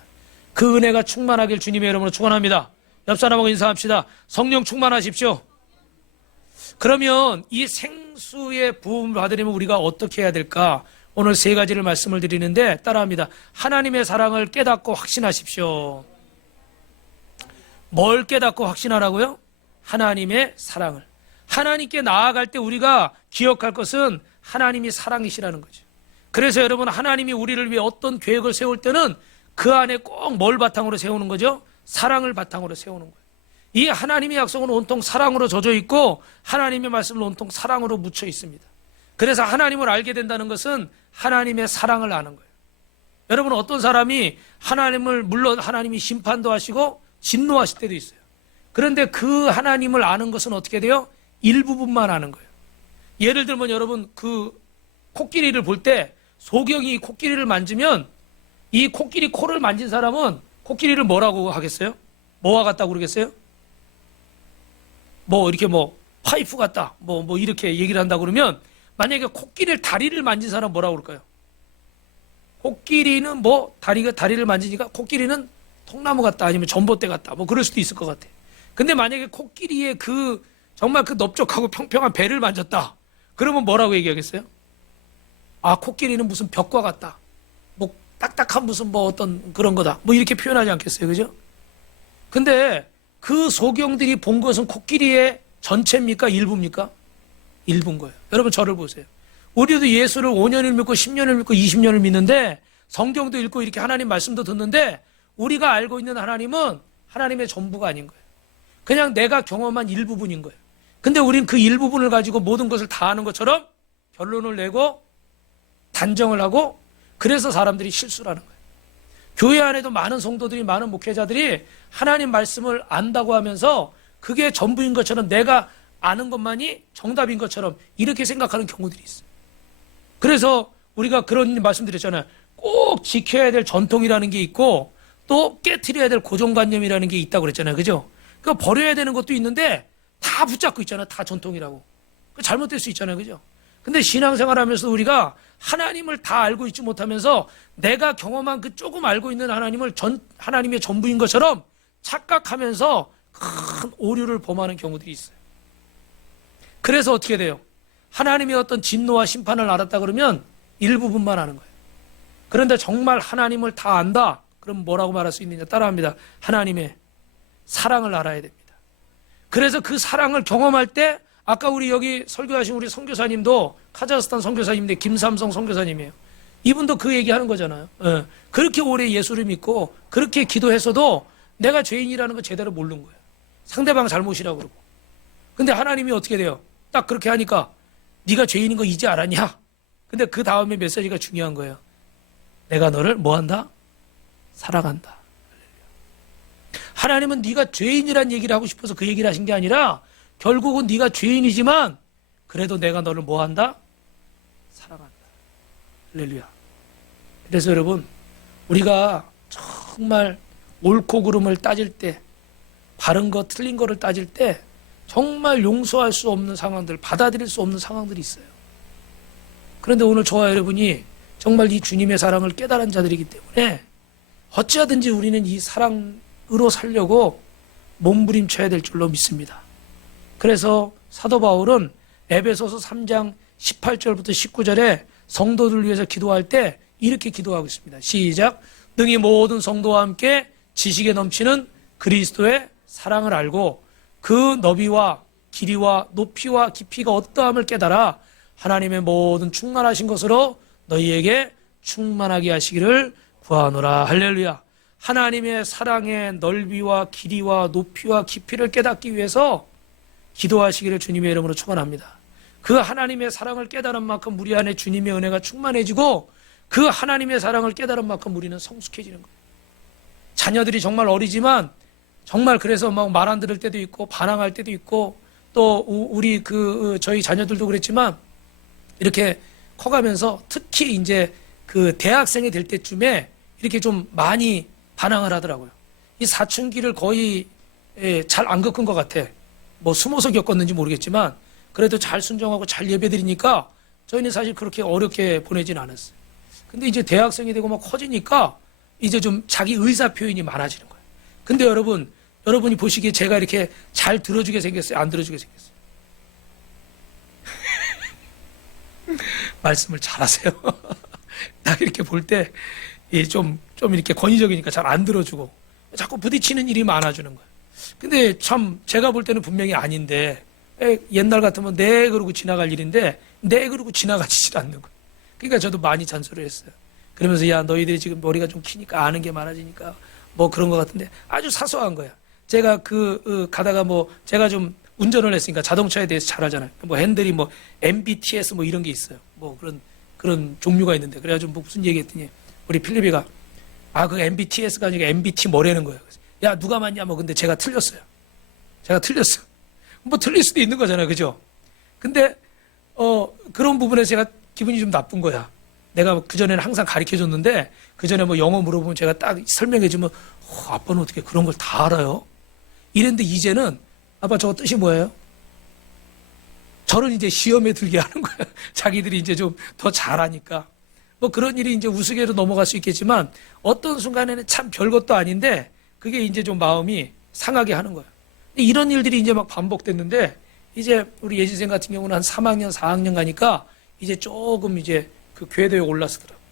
그 은혜가 충만하길 주님의 이름으로 축원합니다. 옆 사람하고 인사합시다. 성령 충만하십시오. 그러면 이 생수의 부음을 받으려면 우리가 어떻게 해야 될까? 오늘 세 가지를 말씀을 드리는데 따라합니다. 하나님의 사랑을 깨닫고 확신하십시오. 뭘 깨닫고 확신하라고요? 하나님의 사랑을. 하나님께 나아갈 때 우리가 기억할 것은 하나님이 사랑이시라는 거죠. 그래서 여러분 하나님이 우리를 위해 어떤 계획을 세울 때는 그 안에 꼭 뭘 바탕으로 세우는 거죠? 사랑을 바탕으로 세우는 거예요. 이 하나님의 약속은 온통 사랑으로 젖어 있고 하나님의 말씀은 온통 사랑으로 묻혀 있습니다. 그래서 하나님을 알게 된다는 것은 하나님의 사랑을 아는 거예요. 여러분 어떤 사람이 하나님을 물론 하나님이 심판도 하시고 진노하실 때도 있어요. 그런데 그 하나님을 아는 것은 어떻게 돼요? 일부분만 아는 거예요. 예를 들면 여러분 그 코끼리를 볼 때 소경이 코끼리를 만지면 이 코끼리 코를 만진 사람은 코끼리를 뭐라고 하겠어요? 뭐와 같다고 그러겠어요? 뭐 이렇게 뭐 파이프 같다 뭐 이렇게 얘기를 한다고 그러면 만약에 코끼리를 다리를 만진 사람 뭐라고 그럴까요? 코끼리는 뭐 다리를 만지니까 코끼리는 통나무 같다 아니면 전봇대 같다 뭐 그럴 수도 있을 것 같아. 근데 만약에 코끼리의 그 정말 그 넓적하고 평평한 배를 만졌다 그러면 뭐라고 얘기하겠어요? 아 코끼리는 무슨 벽과 같다 뭐 딱딱한 무슨 뭐 어떤 그런 거다 뭐 이렇게 표현하지 않겠어요, 그죠? 근데 그 소경들이 본 것은 코끼리의 전체입니까? 일부입니까? 일부인 거예요. 여러분 저를 보세요. 우리도 예수를 5년을 믿고 10년을 믿고 20년을 믿는데 성경도 읽고 이렇게 하나님 말씀도 듣는데 우리가 알고 있는 하나님은 하나님의 전부가 아닌 거예요. 그냥 내가 경험한 일부분인 거예요. 근데 우린 그 일부분을 가지고 모든 것을 다 아는 것처럼 결론을 내고 단정을 하고 그래서 사람들이 실수를 하는 거예요. 교회 안에도 많은 성도들이 많은 목회자들이 하나님 말씀을 안다고 하면서 그게 전부인 것처럼 내가 아는 것만이 정답인 것처럼 이렇게 생각하는 경우들이 있어요. 그래서 우리가 그런 말씀드렸잖아요. 꼭 지켜야 될 전통이라는 게 있고 또 깨트려야 될 고정관념이라는 게 있다고 그랬잖아요. 그죠? 그러니까 버려야 되는 것도 있는데 다 붙잡고 있잖아요. 다 전통이라고. 잘못될 수 있잖아요. 그죠? 근데 신앙생활 하면서 우리가 하나님을 다 알고 있지 못하면서 내가 경험한 그 조금 알고 있는 하나님을 하나님의 전부인 것처럼 착각하면서 큰 오류를 범하는 경우들이 있어요. 그래서 어떻게 돼요? 하나님의 어떤 진노와 심판을 알았다 그러면 일부분만 아는 거예요. 그런데 정말 하나님을 다 안다? 그럼 뭐라고 말할 수 있느냐? 따라합니다. 하나님의 사랑을 알아야 됩니다. 그래서 그 사랑을 경험할 때 아까 우리 여기 설교하신 우리 선교사님도 카자흐스탄 선교사님인데 김삼성 선교사님이에요. 이분도 그 얘기하는 거잖아요. 예. 그렇게 오래 예수를 믿고 그렇게 기도했어도 내가 죄인이라는 걸 제대로 모르는 거예요. 상대방 잘못이라고 그러고. 근데 하나님이 어떻게 돼요? 딱 그렇게 하니까 네가 죄인인 거 이제 알았냐? 근데 그 다음에 메시지가 중요한 거예요. 내가 너를 뭐 한다? 사랑한다. 하나님은 네가 죄인이란 얘기를 하고 싶어서 그 얘기를 하신 게 아니라 결국은 네가 죄인이지만 그래도 내가 너를 뭐 한다? 사랑한다. 할렐루야. 그래서 여러분, 우리가 정말 옳고 그름을 따질 때, 바른 거 틀린 거를 따질 때 정말 용서할 수 없는 상황들, 받아들일 수 없는 상황들이 있어요. 그런데 오늘 저와 여러분이 정말 이 주님의 사랑을 깨달은 자들이기 때문에 어찌하든지 우리는 이 사랑으로 살려고 몸부림쳐야 될 줄로 믿습니다. 그래서 사도 바울은 에베소서 3장 18절부터 19절에 성도들을 위해서 기도할 때 이렇게 기도하고 있습니다. 시작. 능히 모든 성도와 함께 지식에 넘치는 그리스도의 사랑을 알고 그 너비와 길이와 높이와 깊이가 어떠함을 깨달아 하나님의 모든 충만하신 것으로 너희에게 충만하게 하시기를 구하노라. 할렐루야. 하나님의 사랑의 넓이와 길이와 높이와 깊이를 깨닫기 위해서 기도하시기를 주님의 이름으로 축원합니다. 그 하나님의 사랑을 깨달은 만큼 우리 안에 주님의 은혜가 충만해지고 그 하나님의 사랑을 깨달은 만큼 우리는 성숙해지는 거예요. 자녀들이 정말 어리지만 정말 그래서 막 말 안 들을 때도 있고 반항할 때도 있고 또 우리 저희 자녀들도 그랬지만 이렇게 커가면서 특히 이제 그 대학생이 될 때쯤에 이렇게 좀 많이 반항을 하더라고요. 이 사춘기를 거의 잘 안 겪은 것 같아. 뭐 숨어서 겪었는지 모르겠지만 그래도 잘 순종하고 잘 예배드리니까 저희는 사실 그렇게 어렵게 보내진 않았어요. 근데 이제 대학생이 되고 막 커지니까 이제 좀 자기 의사 표현이 많아지는 거예요. 근데 여러분이 보시기에 제가 이렇게 잘 들어주게 생겼어요? 안 들어주게 생겼어요? 말씀을 잘하세요. 딱 이렇게 볼 때 좀 이렇게 권위적이니까 잘 안 들어주고 자꾸 부딪히는 일이 많아지는 거예요. 근데 참 제가 볼 때는 분명히 아닌데 옛날 같으면 네 그러고 지나갈 일인데 네 그러고 지나가지질 않는 거예요. 그러니까 저도 많이 잔소리를 했어요. 그러면서 야 너희들이 지금 머리가 좀 키니까 아는 게 많아지니까 뭐 그런 것 같은데 아주 사소한 거야. 제가 가다가 뭐 제가 좀 운전을 했으니까 자동차에 대해서 잘 알잖아요. 뭐 핸들이 뭐 MBTS 뭐 이런 게 있어요. 뭐 그런 종류가 있는데 그래가지고 뭐 무슨 얘기했더니 우리 필리비가 그 MBTS가 아니라 MBT 뭐라는 거예요. 그래서 야 누가 맞냐 뭐 근데 제가 틀렸어요. 제가 틀렸어. 뭐 틀릴 수도 있는 거잖아요, 그죠? 근데 그런 부분에서 제가 기분이 좀 나쁜 거야. 내가 그전에는 항상 가르쳐 줬는데 그전에 뭐 영어 물어보면 제가 딱 설명해 주면 아빠는 어떻게 그런 걸 다 알아요? 이랬는데 이제는 아빠 저거 뜻이 뭐예요? 저를 이제 시험에 들게 하는 거야. 자기들이 이제 좀 더 잘하니까. 뭐 그런 일이 이제 우스개로 넘어갈 수 있겠지만 어떤 순간에는 참 별것도 아닌데 그게 이제 좀 마음이 상하게 하는 거야. 이런 일들이 이제 막 반복됐는데 이제 우리 예진생 같은 경우는 한 3학년, 4학년 가니까 이제 조금 이제 그 궤도에 올라서더라고요.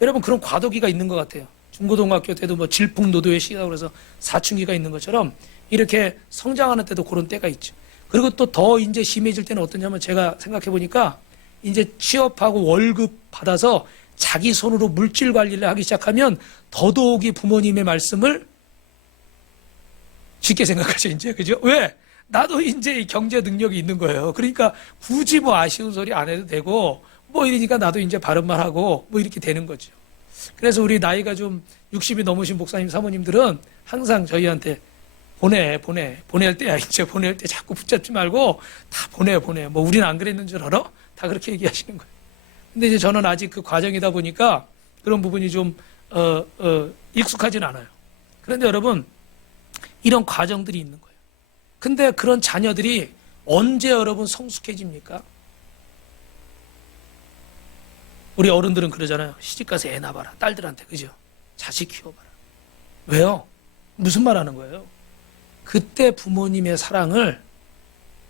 여러분 그런 과도기가 있는 것 같아요. 중고등학교 때도 뭐 질풍노도의 시기라고 그래서 사춘기가 있는 것처럼 이렇게 성장하는 때도 그런 때가 있죠. 그리고 또 더 이제 심해질 때는 어떠냐면 제가 생각해 보니까 이제 취업하고 월급 받아서 자기 손으로 물질 관리를 하기 시작하면 더더욱이 부모님의 말씀을 쉽게 생각하죠, 이제. 그죠? 왜? 나도 이제 경제 능력이 있는 거예요. 그러니까 굳이 뭐 아쉬운 소리 안 해도 되고 뭐 이러니까 나도 이제 바른 말 하고 뭐 이렇게 되는 거죠. 그래서 우리 나이가 좀 60이 넘으신 목사님, 사모님들은 항상 저희한테 보낼 때야. 이제 보낼 때 자꾸 붙잡지 말고 다 보내. 뭐 우리는 안 그랬는 줄 알아? 다 그렇게 얘기하시는 거예요. 근데 이제 저는 아직 그 과정이다 보니까 그런 부분이 좀, 익숙하진 않아요. 그런데 여러분, 이런 과정들이 있는 거예요. 근데 그런 자녀들이 언제 여러분 성숙해집니까? 우리 어른들은 그러잖아요. 시집가서 애 낳아봐라. 딸들한테. 그죠? 자식 키워봐라. 왜요? 무슨 말 하는 거예요? 그때 부모님의 사랑을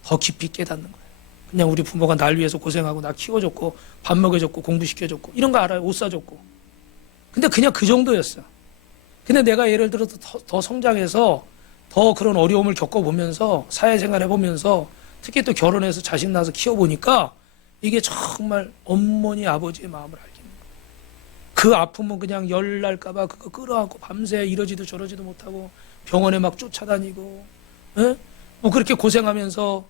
더 깊이 깨닫는 거예요. 그냥 우리 부모가 날 위해서 고생하고 나 키워줬고 밥 먹여줬고 공부시켜줬고 이런 거 알아요. 옷 사줬고. 근데 그냥 그 정도였어. 근데 내가 예를 들어서 더 성장해서 더 그런 어려움을 겪어보면서 사회생활 해보면서 특히 또 결혼해서 자식 낳아서 키워보니까 이게 정말 어머니 아버지의 마음을 알겠는 거예요. 그 아픔은 그냥 열 날까봐 그거 끌어안고 밤새 이러지도 저러지도 못하고 병원에 막 쫓아다니고 에? 뭐 그렇게 고생하면서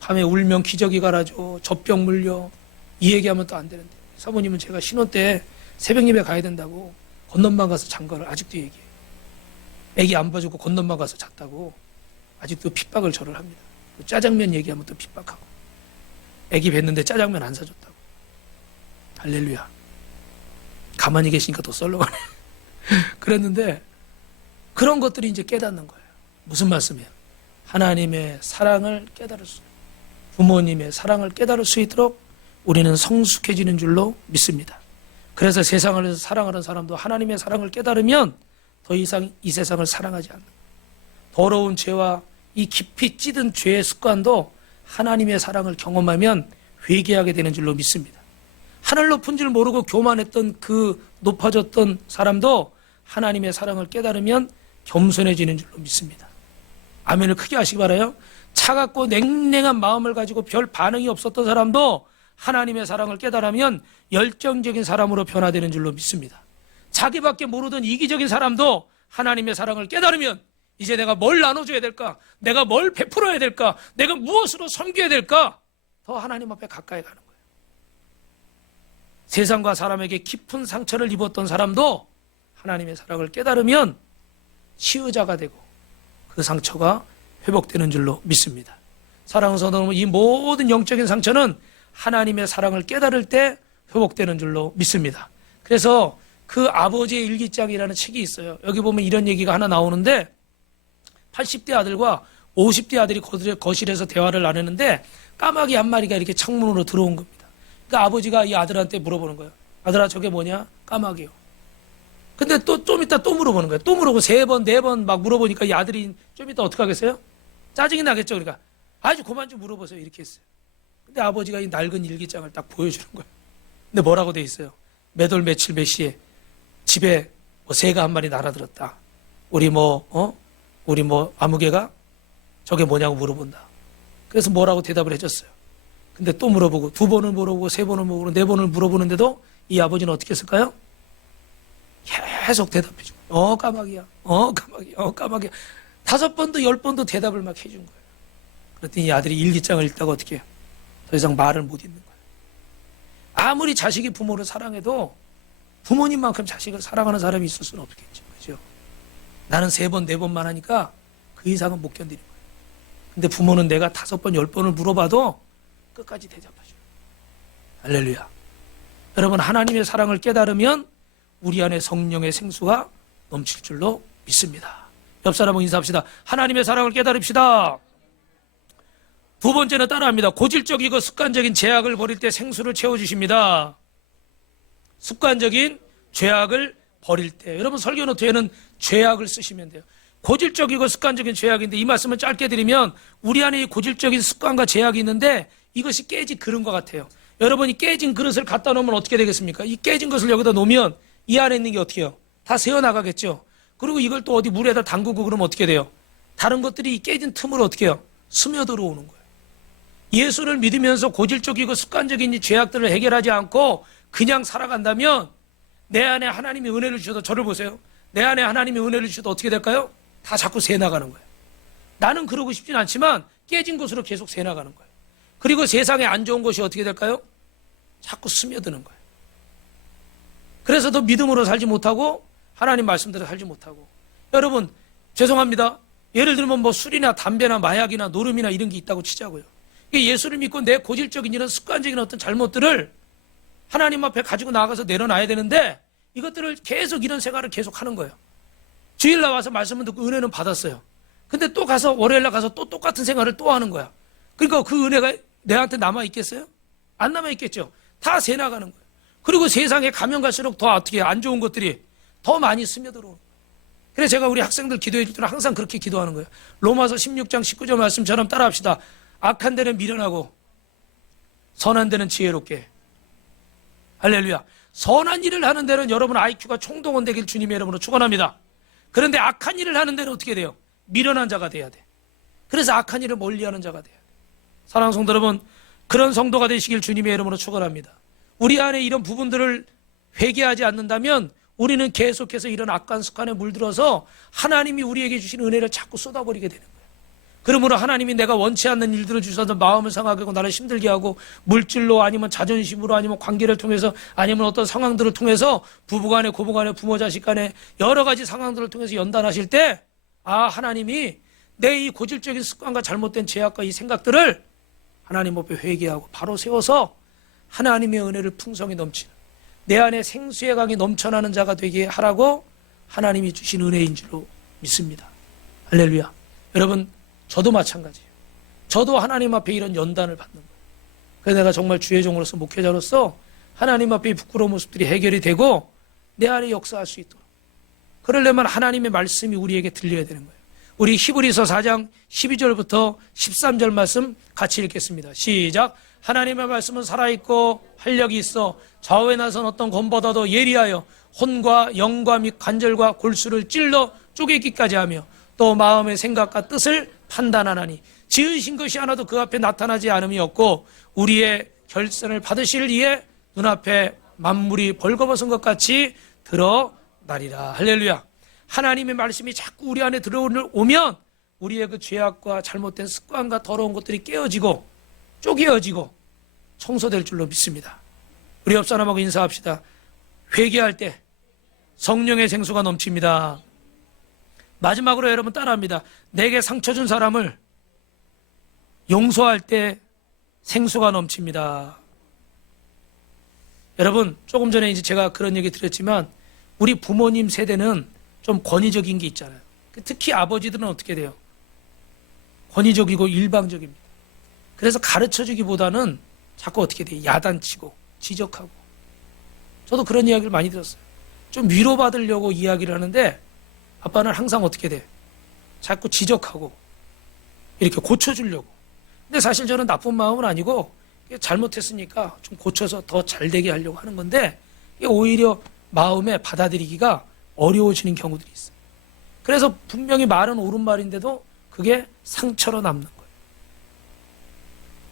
밤에 울면 기저귀 갈아줘, 젖병 물려, 이 얘기하면 또 안 되는데. 사모님은 제가 신혼 때 새벽 예배 가야 된다고 건넌방 가서 잔 거를 아직도 얘기해요. 애기 안 봐주고 건넌방 가서 잤다고 아직도 핍박을 저를 합니다. 짜장면 얘기하면 또 핍박하고, 애기 뵀는데 짜장면 안 사줬다고. 할렐루야. 가만히 계시니까 더 썰렁하네. 그랬는데 그런 것들이 이제 깨닫는 거예요. 무슨 말씀이에요? 하나님의 사랑을 깨달을 수, 부모님의 사랑을 깨달을 수 있도록 우리는 성숙해지는 줄로 믿습니다. 그래서 세상을 사랑하는 사람도 하나님의 사랑을 깨달으면 더 이상 이 세상을 사랑하지 않는, 더러운 죄와 이 깊이 찌든 죄의 습관도 하나님의 사랑을 경험하면 회개하게 되는 줄로 믿습니다. 하늘 높은 줄 모르고 교만했던 그 높아졌던 사람도 하나님의 사랑을 깨달으면 겸손해지는 줄로 믿습니다. 아멘을 크게 하시기 바라요. 차갑고 냉랭한 마음을 가지고 별 반응이 없었던 사람도 하나님의 사랑을 깨달으면 열정적인 사람으로 변화되는 줄로 믿습니다. 자기밖에 모르던 이기적인 사람도 하나님의 사랑을 깨달으면 이제 내가 뭘 나눠줘야 될까? 내가 뭘 베풀어야 될까? 내가 무엇으로 섬겨야 될까? 더 하나님 앞에 가까이 가는 거예요. 세상과 사람에게 깊은 상처를 입었던 사람도 하나님의 사랑을 깨달으면 치유자가 되고 그 상처가 회복되는 줄로 믿습니다. 사랑하는 성도 여러분, 이 모든 영적인 상처는 하나님의 사랑을 깨달을 때 회복되는 줄로 믿습니다. 그래서 그 아버지의 일기장이라는 책이 있어요. 여기 보면 이런 얘기가 하나 나오는데 80대 아들과 50대 아들이 거실에서 대화를 나누는데 까마귀 한 마리가 이렇게 창문으로 들어온 겁니다. 그러니까 아버지가 이 아들한테 물어보는 거예요. 아들아, 저게 뭐냐? 까마귀요. 근데 또 좀 이따 또 물어보는 거예요. 또 물어보고 3번, 4번 막 물어보니까 이 아들이 좀 이따 어떻게 하겠어요? 짜증이 나겠죠. 그러니까 아주 그만 좀 물어보세요. 이렇게 했어요. 근데 아버지가 이 낡은 일기장을 딱 보여주는 거예요. 근데 뭐라고 돼 있어요? 몇 월 며칠 몇 시에 집에 뭐 새가 한 마리 날아들었다. 우리 아무개가 저게 뭐냐고 물어본다. 그래서 뭐라고 대답을 해줬어요. 근데 또 물어보고 2번을 물어보고 3번을 물어보고 4번을 물어보는데도 이 아버지는 어떻게 했을까요? 계속 대답해주고 까마귀야, 까마귀야, 까마귀야. 5번도 10번도 대답을 막 해준 거예요. 그랬더니 이 아들이 일기장을 읽다가 어떻게 해요? 더 이상 말을 못 읽는 거예요. 아무리 자식이 부모를 사랑해도 부모님만큼 자식을 사랑하는 사람이 있을 수는 없겠죠. 그죠? 나는 3번, 4번만 하니까 그 이상은 못 견디는 거예요. 근데 부모는 내가 5번, 10번을 물어봐도 끝까지 대답하죠. 할렐루야. 여러분, 하나님의 사랑을 깨달으면 우리 안에 성령의 생수가 넘칠 줄로 믿습니다. 옆 사람하고 인사합시다. 하나님의 사랑을 깨달읍시다. 2번째는 따라합니다. 고질적이고 습관적인 죄악을 버릴 때 생수를 채워주십니다. 습관적인 죄악을 버릴 때. 여러분, 설교 노트에는 죄악을 쓰시면 돼요. 고질적이고 습관적인 죄악인데 이 말씀을 짧게 드리면 우리 안에 이 고질적인 습관과 죄악이 있는데 이것이 깨진 그릇과 같아요. 여러분이 깨진 그릇을 갖다 놓으면 어떻게 되겠습니까? 이 깨진 것을 여기다 놓으면 이 안에 있는 게 어떻게 해요? 다 새어나가겠죠. 그리고 이걸 또 어디 물에다 담그고 그러면 어떻게 돼요? 다른 것들이 이 깨진 틈으로 어떻게 해요? 스며들어오는 거예요. 예수를 믿으면서 고질적이고 습관적인 이 죄악들을 해결하지 않고 그냥 살아간다면 내 안에 하나님이 은혜를 주셔도, 저를 보세요. 내 안에 하나님이 은혜를 주셔도 어떻게 될까요? 다 자꾸 새나가는 거예요. 나는 그러고 싶진 않지만 깨진 것으로 계속 새나가는 거예요. 그리고 세상에 안 좋은 것이 어떻게 될까요? 자꾸 스며드는 거예요. 그래서 더 믿음으로 살지 못하고 하나님 말씀대로 살지 못하고. 여러분, 죄송합니다. 예를 들면 뭐 술이나 담배나 마약이나 노름이나 이런 게 있다고 치자고요. 예수를 믿고 내 고질적인 이런 습관적인 어떤 잘못들을 하나님 앞에 가지고 나가서 내려놔야 되는데 이것들을 계속 이런 생활을 계속 하는 거예요. 주일 나와서 말씀을 듣고 은혜는 받았어요. 근데 또 가서 월요일날 가서 또 똑같은 생활을 또 하는 거야. 그러니까 그 은혜가 내한테 남아있겠어요? 안 남아있겠죠. 다 새나가는 거예요. 그리고 세상에 가면 갈수록 더 어떻게 안 좋은 것들이 더 많이 스며들어오는 거예요. 그래서 제가 우리 학생들 기도해 줄 때는 항상 그렇게 기도하는 거예요. 로마서 16장 19절 말씀처럼 따라합시다. 악한 데는 미련하고 선한 데는 지혜롭게. 할렐루야. 선한 일을 하는 데는 여러분 IQ가 총동원 되길 주님의 이름으로 축원합니다. 그런데 악한 일을 하는 데는 어떻게 돼요? 미련한 자가 돼야 돼. 그래서 악한 일을 멀리하는 자가 돼야 돼. 사랑하는 성도 여러분, 그런 성도가 되시길 주님의 이름으로 축원합니다. 우리 안에 이런 부분들을 회개하지 않는다면 우리는 계속해서 이런 악한 습관에 물들어서 하나님이 우리에게 주신 은혜를 자꾸 쏟아버리게 되는 거예요. 그러므로 하나님이 내가 원치 않는 일들을 주셔서 마음을 상하게 하고 나를 힘들게 하고 물질로 아니면 자존심으로 아니면 관계를 통해서 아니면 어떤 상황들을 통해서 부부간에 고부간에 부모 자식간에 여러 가지 상황들을 통해서 연단하실 때 하나님이 내 이 고질적인 습관과 잘못된 죄악과 이 생각들을 하나님 앞에 회개하고 바로 세워서 하나님의 은혜를 풍성히 넘치는 내 안에 생수의 강이 넘쳐나는 자가 되게 하라고 하나님이 주신 은혜인 줄로 믿습니다. 할렐루야. 여러분, 저도 마찬가지예요. 저도 하나님 앞에 이런 연단을 받는 거예요. 그래서 내가 정말 주의 종으로서 목회자로서 하나님 앞에 부끄러운 모습들이 해결이 되고 내 안에 역사할 수 있도록, 그러려면 하나님의 말씀이 우리에게 들려야 되는 거예요. 우리 히브리서 4장 12절부터 13절 말씀 같이 읽겠습니다. 시작. 하나님의 말씀은 살아있고 활력이 있어 좌우에 나선 어떤 검보다도 예리하여 혼과 영과 및 관절과 골수를 찔러 쪼개기까지 하며 또 마음의 생각과 뜻을 판단하나니 지으신 것이 하나도 그 앞에 나타나지 않음이 없고 우리의 결선을 받으실 이에 눈앞에 만물이 벌거벗은 것 같이 드러나리라. 할렐루야. 하나님의 말씀이 자꾸 우리 안에 들어오면 우리의 그 죄악과 잘못된 습관과 더러운 것들이 깨어지고 쪼개어지고 청소될 줄로 믿습니다. 우리 옆 사람하고 인사합시다. 회개할 때 성령의 생수가 넘칩니다. 마지막으로 여러분 따라합니다. 내게 상처 준 사람을 용서할 때 생수가 넘칩니다. 여러분, 조금 전에 이제 제가 그런 얘기 드렸지만 우리 부모님 세대는 좀 권위적인 게 있잖아요. 특히 아버지들은 어떻게 돼요? 권위적이고 일방적입니다. 그래서 가르쳐주기보다는 자꾸 어떻게 돼요? 야단치고 지적하고. 저도 그런 이야기를 많이 들었어요. 좀 위로받으려고 이야기를 하는데 아빠는 항상 어떻게 돼? 자꾸 지적하고 이렇게 고쳐주려고. 근데 사실 저는 나쁜 마음은 아니고 잘못했으니까 좀 고쳐서 더 잘되게 하려고 하는 건데 이게 오히려 마음에 받아들이기가 어려워지는 경우들이 있어요. 그래서 분명히 말은 옳은 말인데도 그게 상처로 남는 거예요.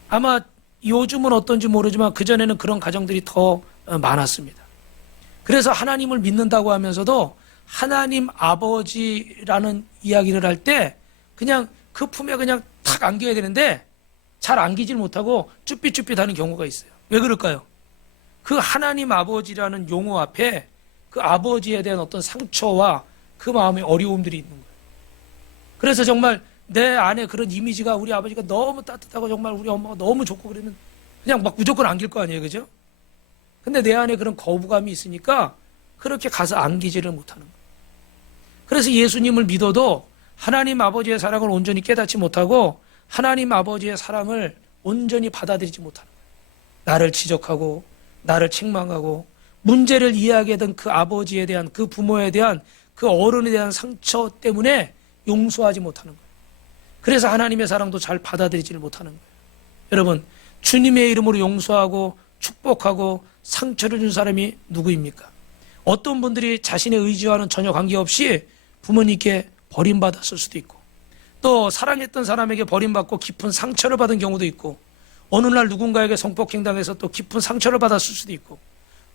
아마 요즘은 어떤지 모르지만 그전에는 그런 가정들이 더 많았습니다. 그래서 하나님을 믿는다고 하면서도 하나님 아버지라는 이야기를 할 때 그냥 그 품에 그냥 탁 안겨야 되는데 잘 안기질 못하고 쭈삣쭈삣하는 경우가 있어요. 왜 그럴까요? 그 하나님 아버지라는 용어 앞에 그 아버지에 대한 어떤 상처와 그 마음의 어려움들이 있는 거예요. 그래서 정말 내 안에 그런 이미지가 우리 아버지가 너무 따뜻하고 정말 우리 엄마가 너무 좋고 그러면 그냥 막 무조건 안길 거 아니에요. 그죠? 근데 내 안에 그런 거부감이 있으니까 그렇게 가서 안기지를 못하는 거예요. 그래서 예수님을 믿어도 하나님 아버지의 사랑을 온전히 깨닫지 못하고 하나님 아버지의 사랑을 온전히 받아들이지 못하는 거예요. 나를 지적하고 나를 책망하고 문제를 이야기하던 그 아버지에 대한 그 부모에 대한 그 어른에 대한 상처 때문에 용서하지 못하는 거예요. 그래서 하나님의 사랑도 잘 받아들이지를 못하는 거예요. 여러분, 주님의 이름으로 용서하고 축복하고 상처를 준 사람이 누구입니까? 어떤 분들이 자신의 의지와는 전혀 관계없이 부모님께 버림받았을 수도 있고 또 사랑했던 사람에게 버림받고 깊은 상처를 받은 경우도 있고 어느 날 누군가에게 성폭행당해서 또 깊은 상처를 받았을 수도 있고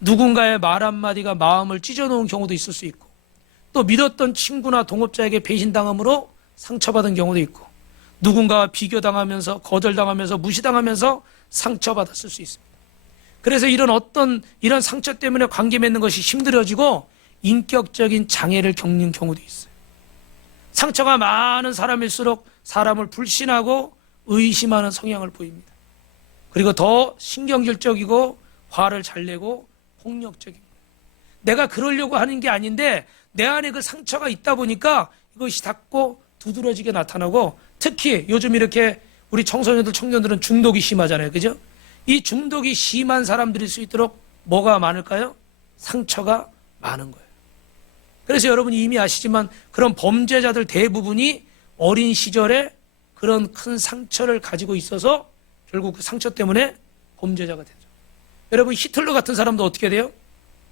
누군가의 말 한마디가 마음을 찢어놓은 경우도 있을 수 있고 또 믿었던 친구나 동업자에게 배신당함으로 상처받은 경우도 있고 누군가와 비교당하면서 거절당하면서 무시당하면서 상처받았을 수 있습니다. 그래서 이런 상처 때문에 관계 맺는 것이 힘들어지고 인격적인 장애를 겪는 경우도 있어요. 상처가 많은 사람일수록 사람을 불신하고 의심하는 성향을 보입니다. 그리고 더 신경질적이고 화를 잘 내고 폭력적입니다. 내가 그러려고 하는 게 아닌데 내 안에 그 상처가 있다 보니까 이것이 자꾸 두드러지게 나타나고 특히 요즘 이렇게 우리 청소년들, 청년들은 중독이 심하잖아요. 그죠? 이 중독이 심한 사람들일 수 있도록 뭐가 많을까요? 상처가 많은 거예요. 그래서 여러분이 이미 아시지만 그런 범죄자들 대부분이 어린 시절에 그런 큰 상처를 가지고 있어서 결국 그 상처 때문에 범죄자가 되죠. 여러분, 히틀러 같은 사람도 어떻게 돼요?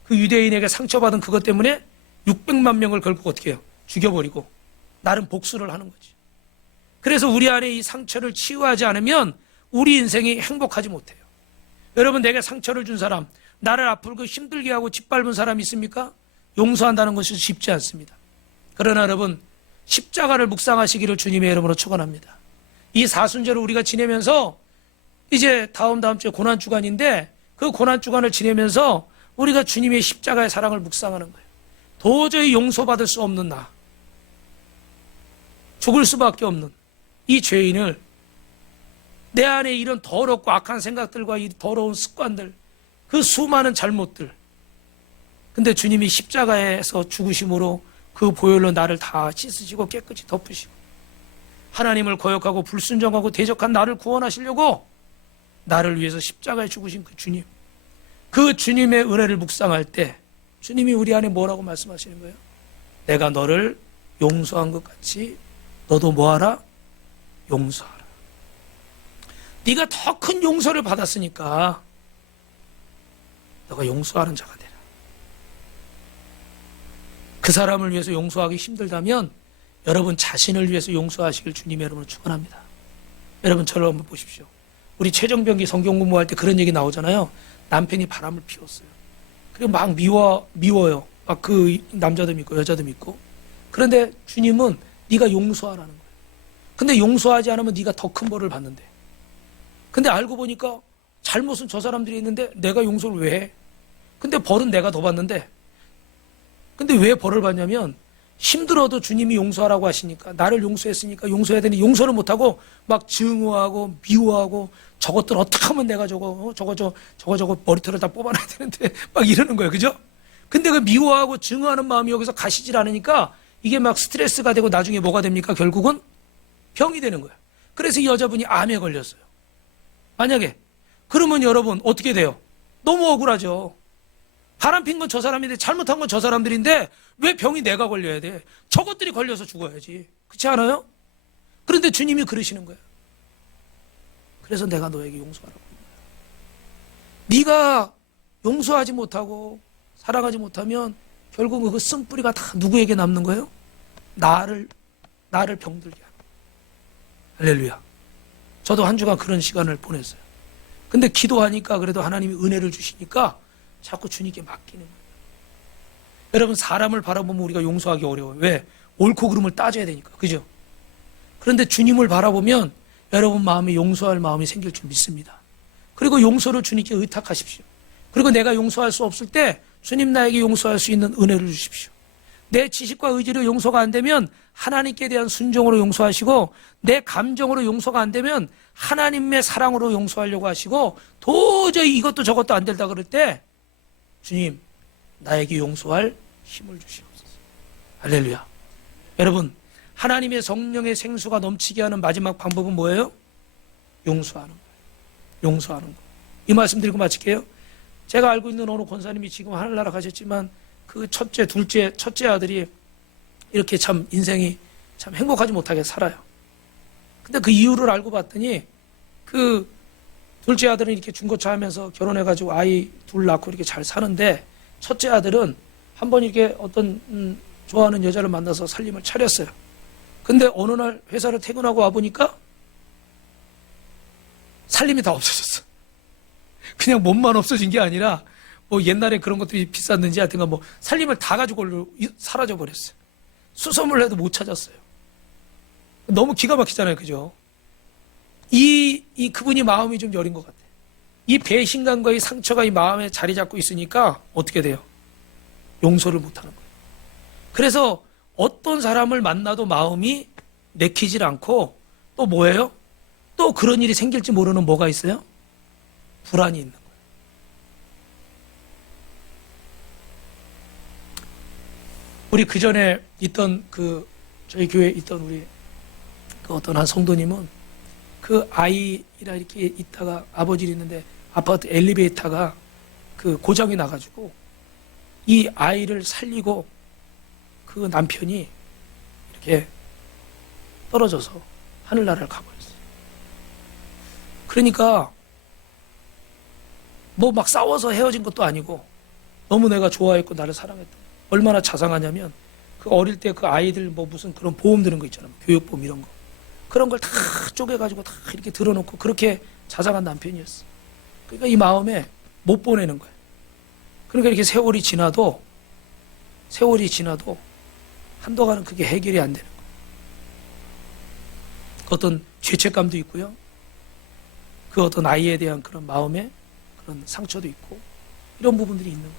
그 유대인에게 상처받은 그것 때문에 600만 명을 결국 어떻게 해요? 죽여버리고 나름 복수를 하는 거지. 그래서 우리 안에 이 상처를 치유하지 않으면 우리 인생이 행복하지 못해요. 여러분, 내게 상처를 준 사람, 나를 아프고 힘들게 하고 짓밟은 사람이 있습니까? 용서한다는 것이 쉽지 않습니다. 그러나 여러분, 십자가를 묵상하시기를 주님의 이름으로 축원합니다. 이 사순절을 우리가 지내면서 이제 다음 주에 고난주간인데 그 고난주간을 지내면서 우리가 주님의 십자가의 사랑을 묵상하는 거예요. 도저히 용서받을 수 없는 나, 죽을 수밖에 없는 이 죄인을, 내 안에 이런 더럽고 악한 생각들과 이 더러운 습관들, 그 수많은 잘못들, 근데 주님이 십자가에서 죽으심으로 그 보혈로 나를 다 씻으시고 깨끗이 덮으시고 하나님을 거역하고 불순종하고 대적한 나를 구원하시려고 나를 위해서 십자가에 죽으신 그 주님, 그 주님의 은혜를 묵상할 때 주님이 우리 안에 뭐라고 말씀하시는 거예요? 내가 너를 용서한 것 같이 너도 뭐하라? 용서하라. 네가 더 큰 용서를 받았으니까 너가 용서하는 자가 되라. 그 사람을 위해서 용서하기 힘들다면 여러분 자신을 위해서 용서하시길 주님이 여러분을 축원합니다. 여러분 저를 한번 보십시오. 우리 최정병기 성경 공부할 때 그런 얘기 나오잖아요. 남편이 바람을 피웠어요. 그리고 막 미워요. 막 그 남자도 믿고 여자도 믿고. 그런데 주님은 네가 용서하라는 거예요. 근데 용서하지 않으면 네가 더 큰 벌을 받는데. 근데 알고 보니까 잘못은 저 사람들이 했는데 내가 용서를 왜 해? 근데 벌은 내가 더 받는데. 근데 왜 벌을 받냐면 힘들어도 주님이 용서하라고 하시니까, 나를 용서했으니까 용서해야 되니 용서를 못하고 막 증오하고 미워하고 저것들 어떻게 하면 내가 저거 머리털을 다 뽑아놔야 되는데 막 이러는 거예요. 그죠? 근데 그 미워하고 증오하는 마음이 여기서 가시질 않으니까 이게 막 스트레스가 되고 나중에 뭐가 됩니까? 결국은 병이 되는 거예요. 그래서 이 여자분이 암에 걸렸어요. 만약에 그러면 여러분 어떻게 돼요? 너무 억울하죠. 바람 핀 건 저 사람인데 잘못한 건 저 사람들인데 왜 병이 내가 걸려야 돼? 저것들이 걸려서 죽어야지. 그렇지 않아요? 그런데 주님이 그러시는 거예요. 그래서 내가 너에게 용서하라고. 네가 용서하지 못하고 사랑하지 못하면 결국 그 쓴뿌리가 다 누구에게 남는 거예요? 나를 병들게 하는 거예요. 할렐루야. 저도 한 주간 그런 시간을 보냈어요. 근데 기도하니까 그래도 하나님이 은혜를 주시니까 자꾸 주님께 맡기는 거예요. 여러분 사람을 바라보면 우리가 용서하기 어려워요. 왜? 옳고 그름을 따져야 되니까. 그죠? 그런데 주님을 바라보면 여러분 마음에 용서할 마음이 생길 줄 믿습니다. 그리고 용서를 주님께 의탁하십시오. 그리고 내가 용서할 수 없을 때 주님 나에게 용서할 수 있는 은혜를 주십시오. 내 지식과 의지로 용서가 안 되면 하나님께 대한 순종으로 용서하시고, 내 감정으로 용서가 안 되면 하나님의 사랑으로 용서하려고 하시고, 도저히 이것도 저것도 안 된다 그럴 때 주님 나에게 용서할 힘을 주시옵소서. 할렐루야. 여러분 하나님의 성령의 생수가 넘치게 하는 마지막 방법은 뭐예요? 용서하는 거예요. 용서하는 거. 이 말씀 드리고 마칠게요. 제가 알고 있는 어느 권사님이 지금 하늘나라 가셨지만 그 첫째 아들이 이렇게 참 인생이 참 행복하지 못하게 살아요. 근데 그 이유를 알고 봤더니 그 둘째 아들은 이렇게 중고차 하면서 결혼해가지고 아이 둘 낳고 이렇게 잘 사는데, 첫째 아들은 한번 이렇게 어떤 좋아하는 여자를 만나서 살림을 차렸어요. 근데 어느 날 회사를 퇴근하고 와보니까 살림이 다 없어졌어. 그냥 몸만 없어진 게 아니라 뭐 옛날에 그런 것들이 비쌌는지 하여튼가 뭐 살림을 다 가지고 사라져 버렸어요. 수소문을 해도 못 찾았어요. 너무 기가 막히잖아요. 그죠? 그분이 마음이 좀 여린 것 같아요. 이 배신감과 이 상처가 이 마음에 자리 잡고 있으니까 어떻게 돼요? 용서를 못 하는 거예요. 그래서 어떤 사람을 만나도 마음이 내키질 않고, 또 뭐예요? 또 그런 일이 생길지 모르는 뭐가 있어요? 불안이 있는 거예요. 우리 그 전에 있던 저희 교회에 있던 우리 그 어떤 한 성도님은 그 아이랑 이렇게 있다가 아버지를 있는데 아파트 엘리베이터가 그 고장이 나가지고 이 아이를 살리고 그 남편이 이렇게 떨어져서 하늘나라를 가버렸어요. 그러니까 뭐 막 싸워서 헤어진 것도 아니고 너무 내가 좋아했고 나를 사랑했던, 얼마나 자상하냐면 그 어릴 때 그 아이들 뭐 무슨 그런 보험 드는 거 있잖아요. 교육보험 이런 거. 그런 걸 다 쪼개가지고 다 이렇게 들어놓고 그렇게 자상한 남편이었어. 그러니까 이 마음에 못 보내는 거야. 그러니까 이렇게 세월이 지나도 한동안은 그게 해결이 안 되는 거야. 그 어떤 죄책감도 있고요. 그 어떤 아이에 대한 그런 마음의 그런 상처도 있고 이런 부분들이 있는 거예요.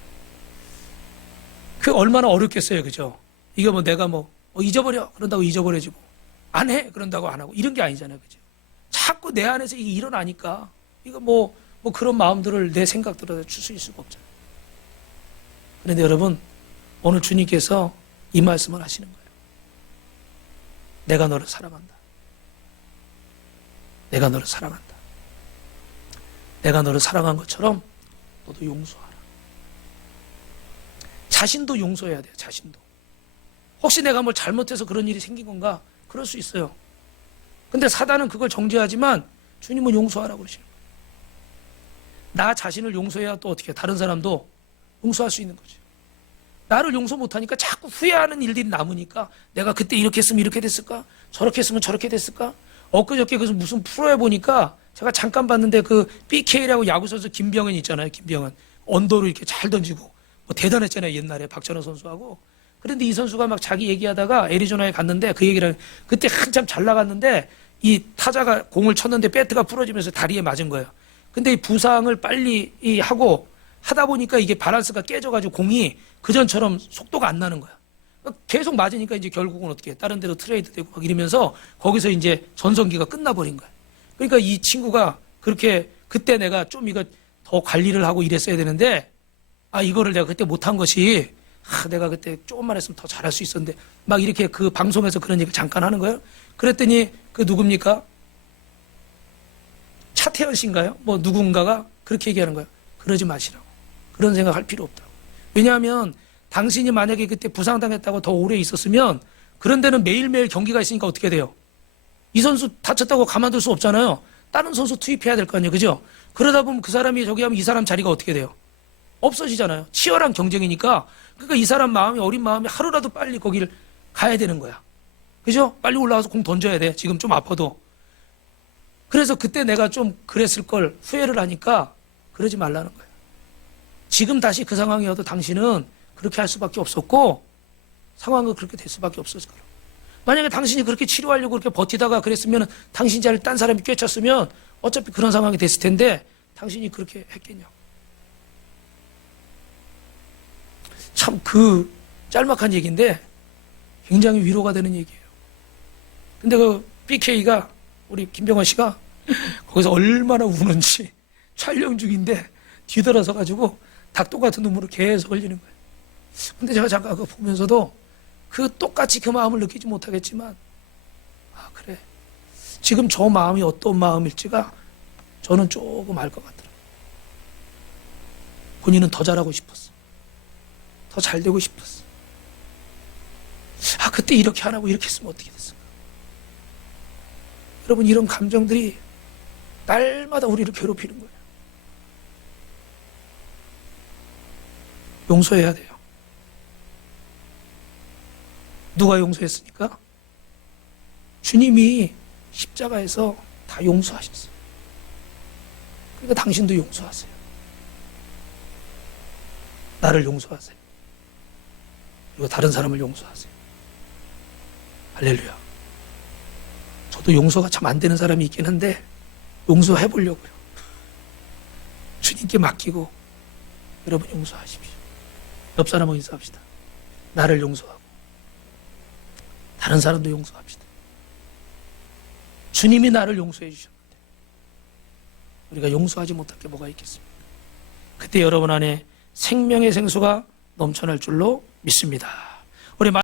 그 얼마나 어렵겠어요, 그죠? 이거 뭐 내가 뭐 잊어버려 그런다고 잊어버려지고 안 해 그런다고 안 하고 이런 게 아니잖아요, 그죠? 자꾸 내 안에서 이게 일어나니까 이거 뭐 그런 마음들을 내 생각들을 줄 수 있을 수가 없잖아요. 그런데 여러분 오늘 주님께서 이 말씀을 하시는 거예요. 내가 너를 사랑한다. 내가 너를 사랑한다. 내가 너를 사랑한 것처럼 너도 용서하라. 자신도 용서해야 돼요. 자신도. 혹시 내가 뭘 잘못해서 그런 일이 생긴 건가? 그럴 수 있어요. 근데 사단은 그걸 정죄하지만 주님은 용서하라고 그러시는 거예요. 나 자신을 용서해야 또 어떻게 다른 사람도 용서할 수 있는 거죠. 나를 용서 못하니까 자꾸 후회하는 일들이 남으니까 내가 그때 이렇게 했으면 이렇게 됐을까? 저렇게 했으면 저렇게 됐을까? 엊그저께 그래서 무슨 프로에 보니까 제가 잠깐 봤는데 그 BK라고 야구선수 김병현 있잖아요. 김병현. 언더로 이렇게 잘 던지고 뭐 대단했잖아요. 옛날에 박찬호 선수하고. 그런데 이 선수가 막 자기 얘기하다가 애리조나에 갔는데 그 얘기를 그때 한참 잘 나갔는데 이 타자가 공을 쳤는데 배트가 부러지면서 다리에 맞은 거예요. 근데 이 부상을 빨리 하고 하다 보니까 이게 밸런스가 깨져가지고 공이 그전처럼 속도가 안 나는 거야. 계속 맞으니까 이제 결국은 어떻게 다른 데로 트레이드 되고 막 이러면서 거기서 이제 전성기가 끝나버린 거야. 그러니까 이 친구가 그렇게 그때 내가 좀 이거 더 관리를 하고 이랬어야 되는데 이거를 내가 그때 못한 것이 내가 그때 조금만 했으면 더 잘할 수 있었는데 막 이렇게 그 방송에서 그런 얘기를 잠깐 하는 거예요. 그랬더니 그 누굽니까? 차태현 씨인가요? 뭐 누군가가 그렇게 얘기하는 거예요. 그러지 마시라고. 그런 생각할 필요 없다고. 왜냐하면 당신이 만약에 그때 부상당했다고 더 오래 있었으면 그런 데는 매일매일 경기가 있으니까 어떻게 돼요? 이 선수 다쳤다고 가만둘 수 없잖아요. 다른 선수 투입해야 될 거 아니에요. 그죠? 그러다 보면 그 사람이 저기 하면 이 사람 자리가 어떻게 돼요? 없어지잖아요. 치열한 경쟁이니까. 그러니까 이 사람 마음이 어린 마음이 하루라도 빨리 거기를 가야 되는 거야. 그죠? 빨리 올라가서 공 던져야 돼. 지금 좀 아파도. 그래서 그때 내가 좀 그랬을 걸 후회를 하니까 그러지 말라는 거예요. 지금 다시 그 상황이어도 당신은 그렇게 할 수밖에 없었고 상황은 그렇게 될 수밖에 없었을 거라고. 만약에 당신이 그렇게 치료하려고 그렇게 버티다가 그랬으면 당신 자리를 딴 사람이 꿰찼으면 어차피 그런 상황이 됐을 텐데 당신이 그렇게 했겠냐고. 참 그 짤막한 얘기인데 굉장히 위로가 되는 얘기예요. 근데 그 BK가 우리 김병헌 씨가 거기서 얼마나 우는지 촬영 중인데 뒤돌아서 가지고 닭똥 같은 눈물을 계속 흘리는 거예요. 근데 제가 잠깐 그거 보면서도 그 똑같이 그 마음을 느끼지 못하겠지만 그래 지금 저 마음이 어떤 마음일지가 저는 조금 알 것 같더라고요. 본인은 더 잘하고 싶었어. 더 잘 되고 싶었어. 그때 이렇게 안 하고 이렇게 했으면 어떻게 됐을까? 여러분 이런 감정들이 날마다 우리를 괴롭히는 거예요. 용서해야 돼요. 누가 용서했습니까? 주님이 십자가에서 다 용서하셨어요. 그러니까 당신도 용서하세요. 나를 용서하세요. 그리고 다른 사람을 용서하세요. 할렐루야. 저도 용서가 참 안 되는 사람이 있긴 한데 용서해 보려고요. 주님께 맡기고 여러분 용서하십시오. 옆 사람하고 인사합시다. 나를 용서하고 다른 사람도 용서합시다. 주님이 나를 용서해 주셨는데 우리가 용서하지 못할 게 뭐가 있겠습니까? 그때 여러분 안에 생명의 생수가 넘쳐날 줄로 믿습니다. 우리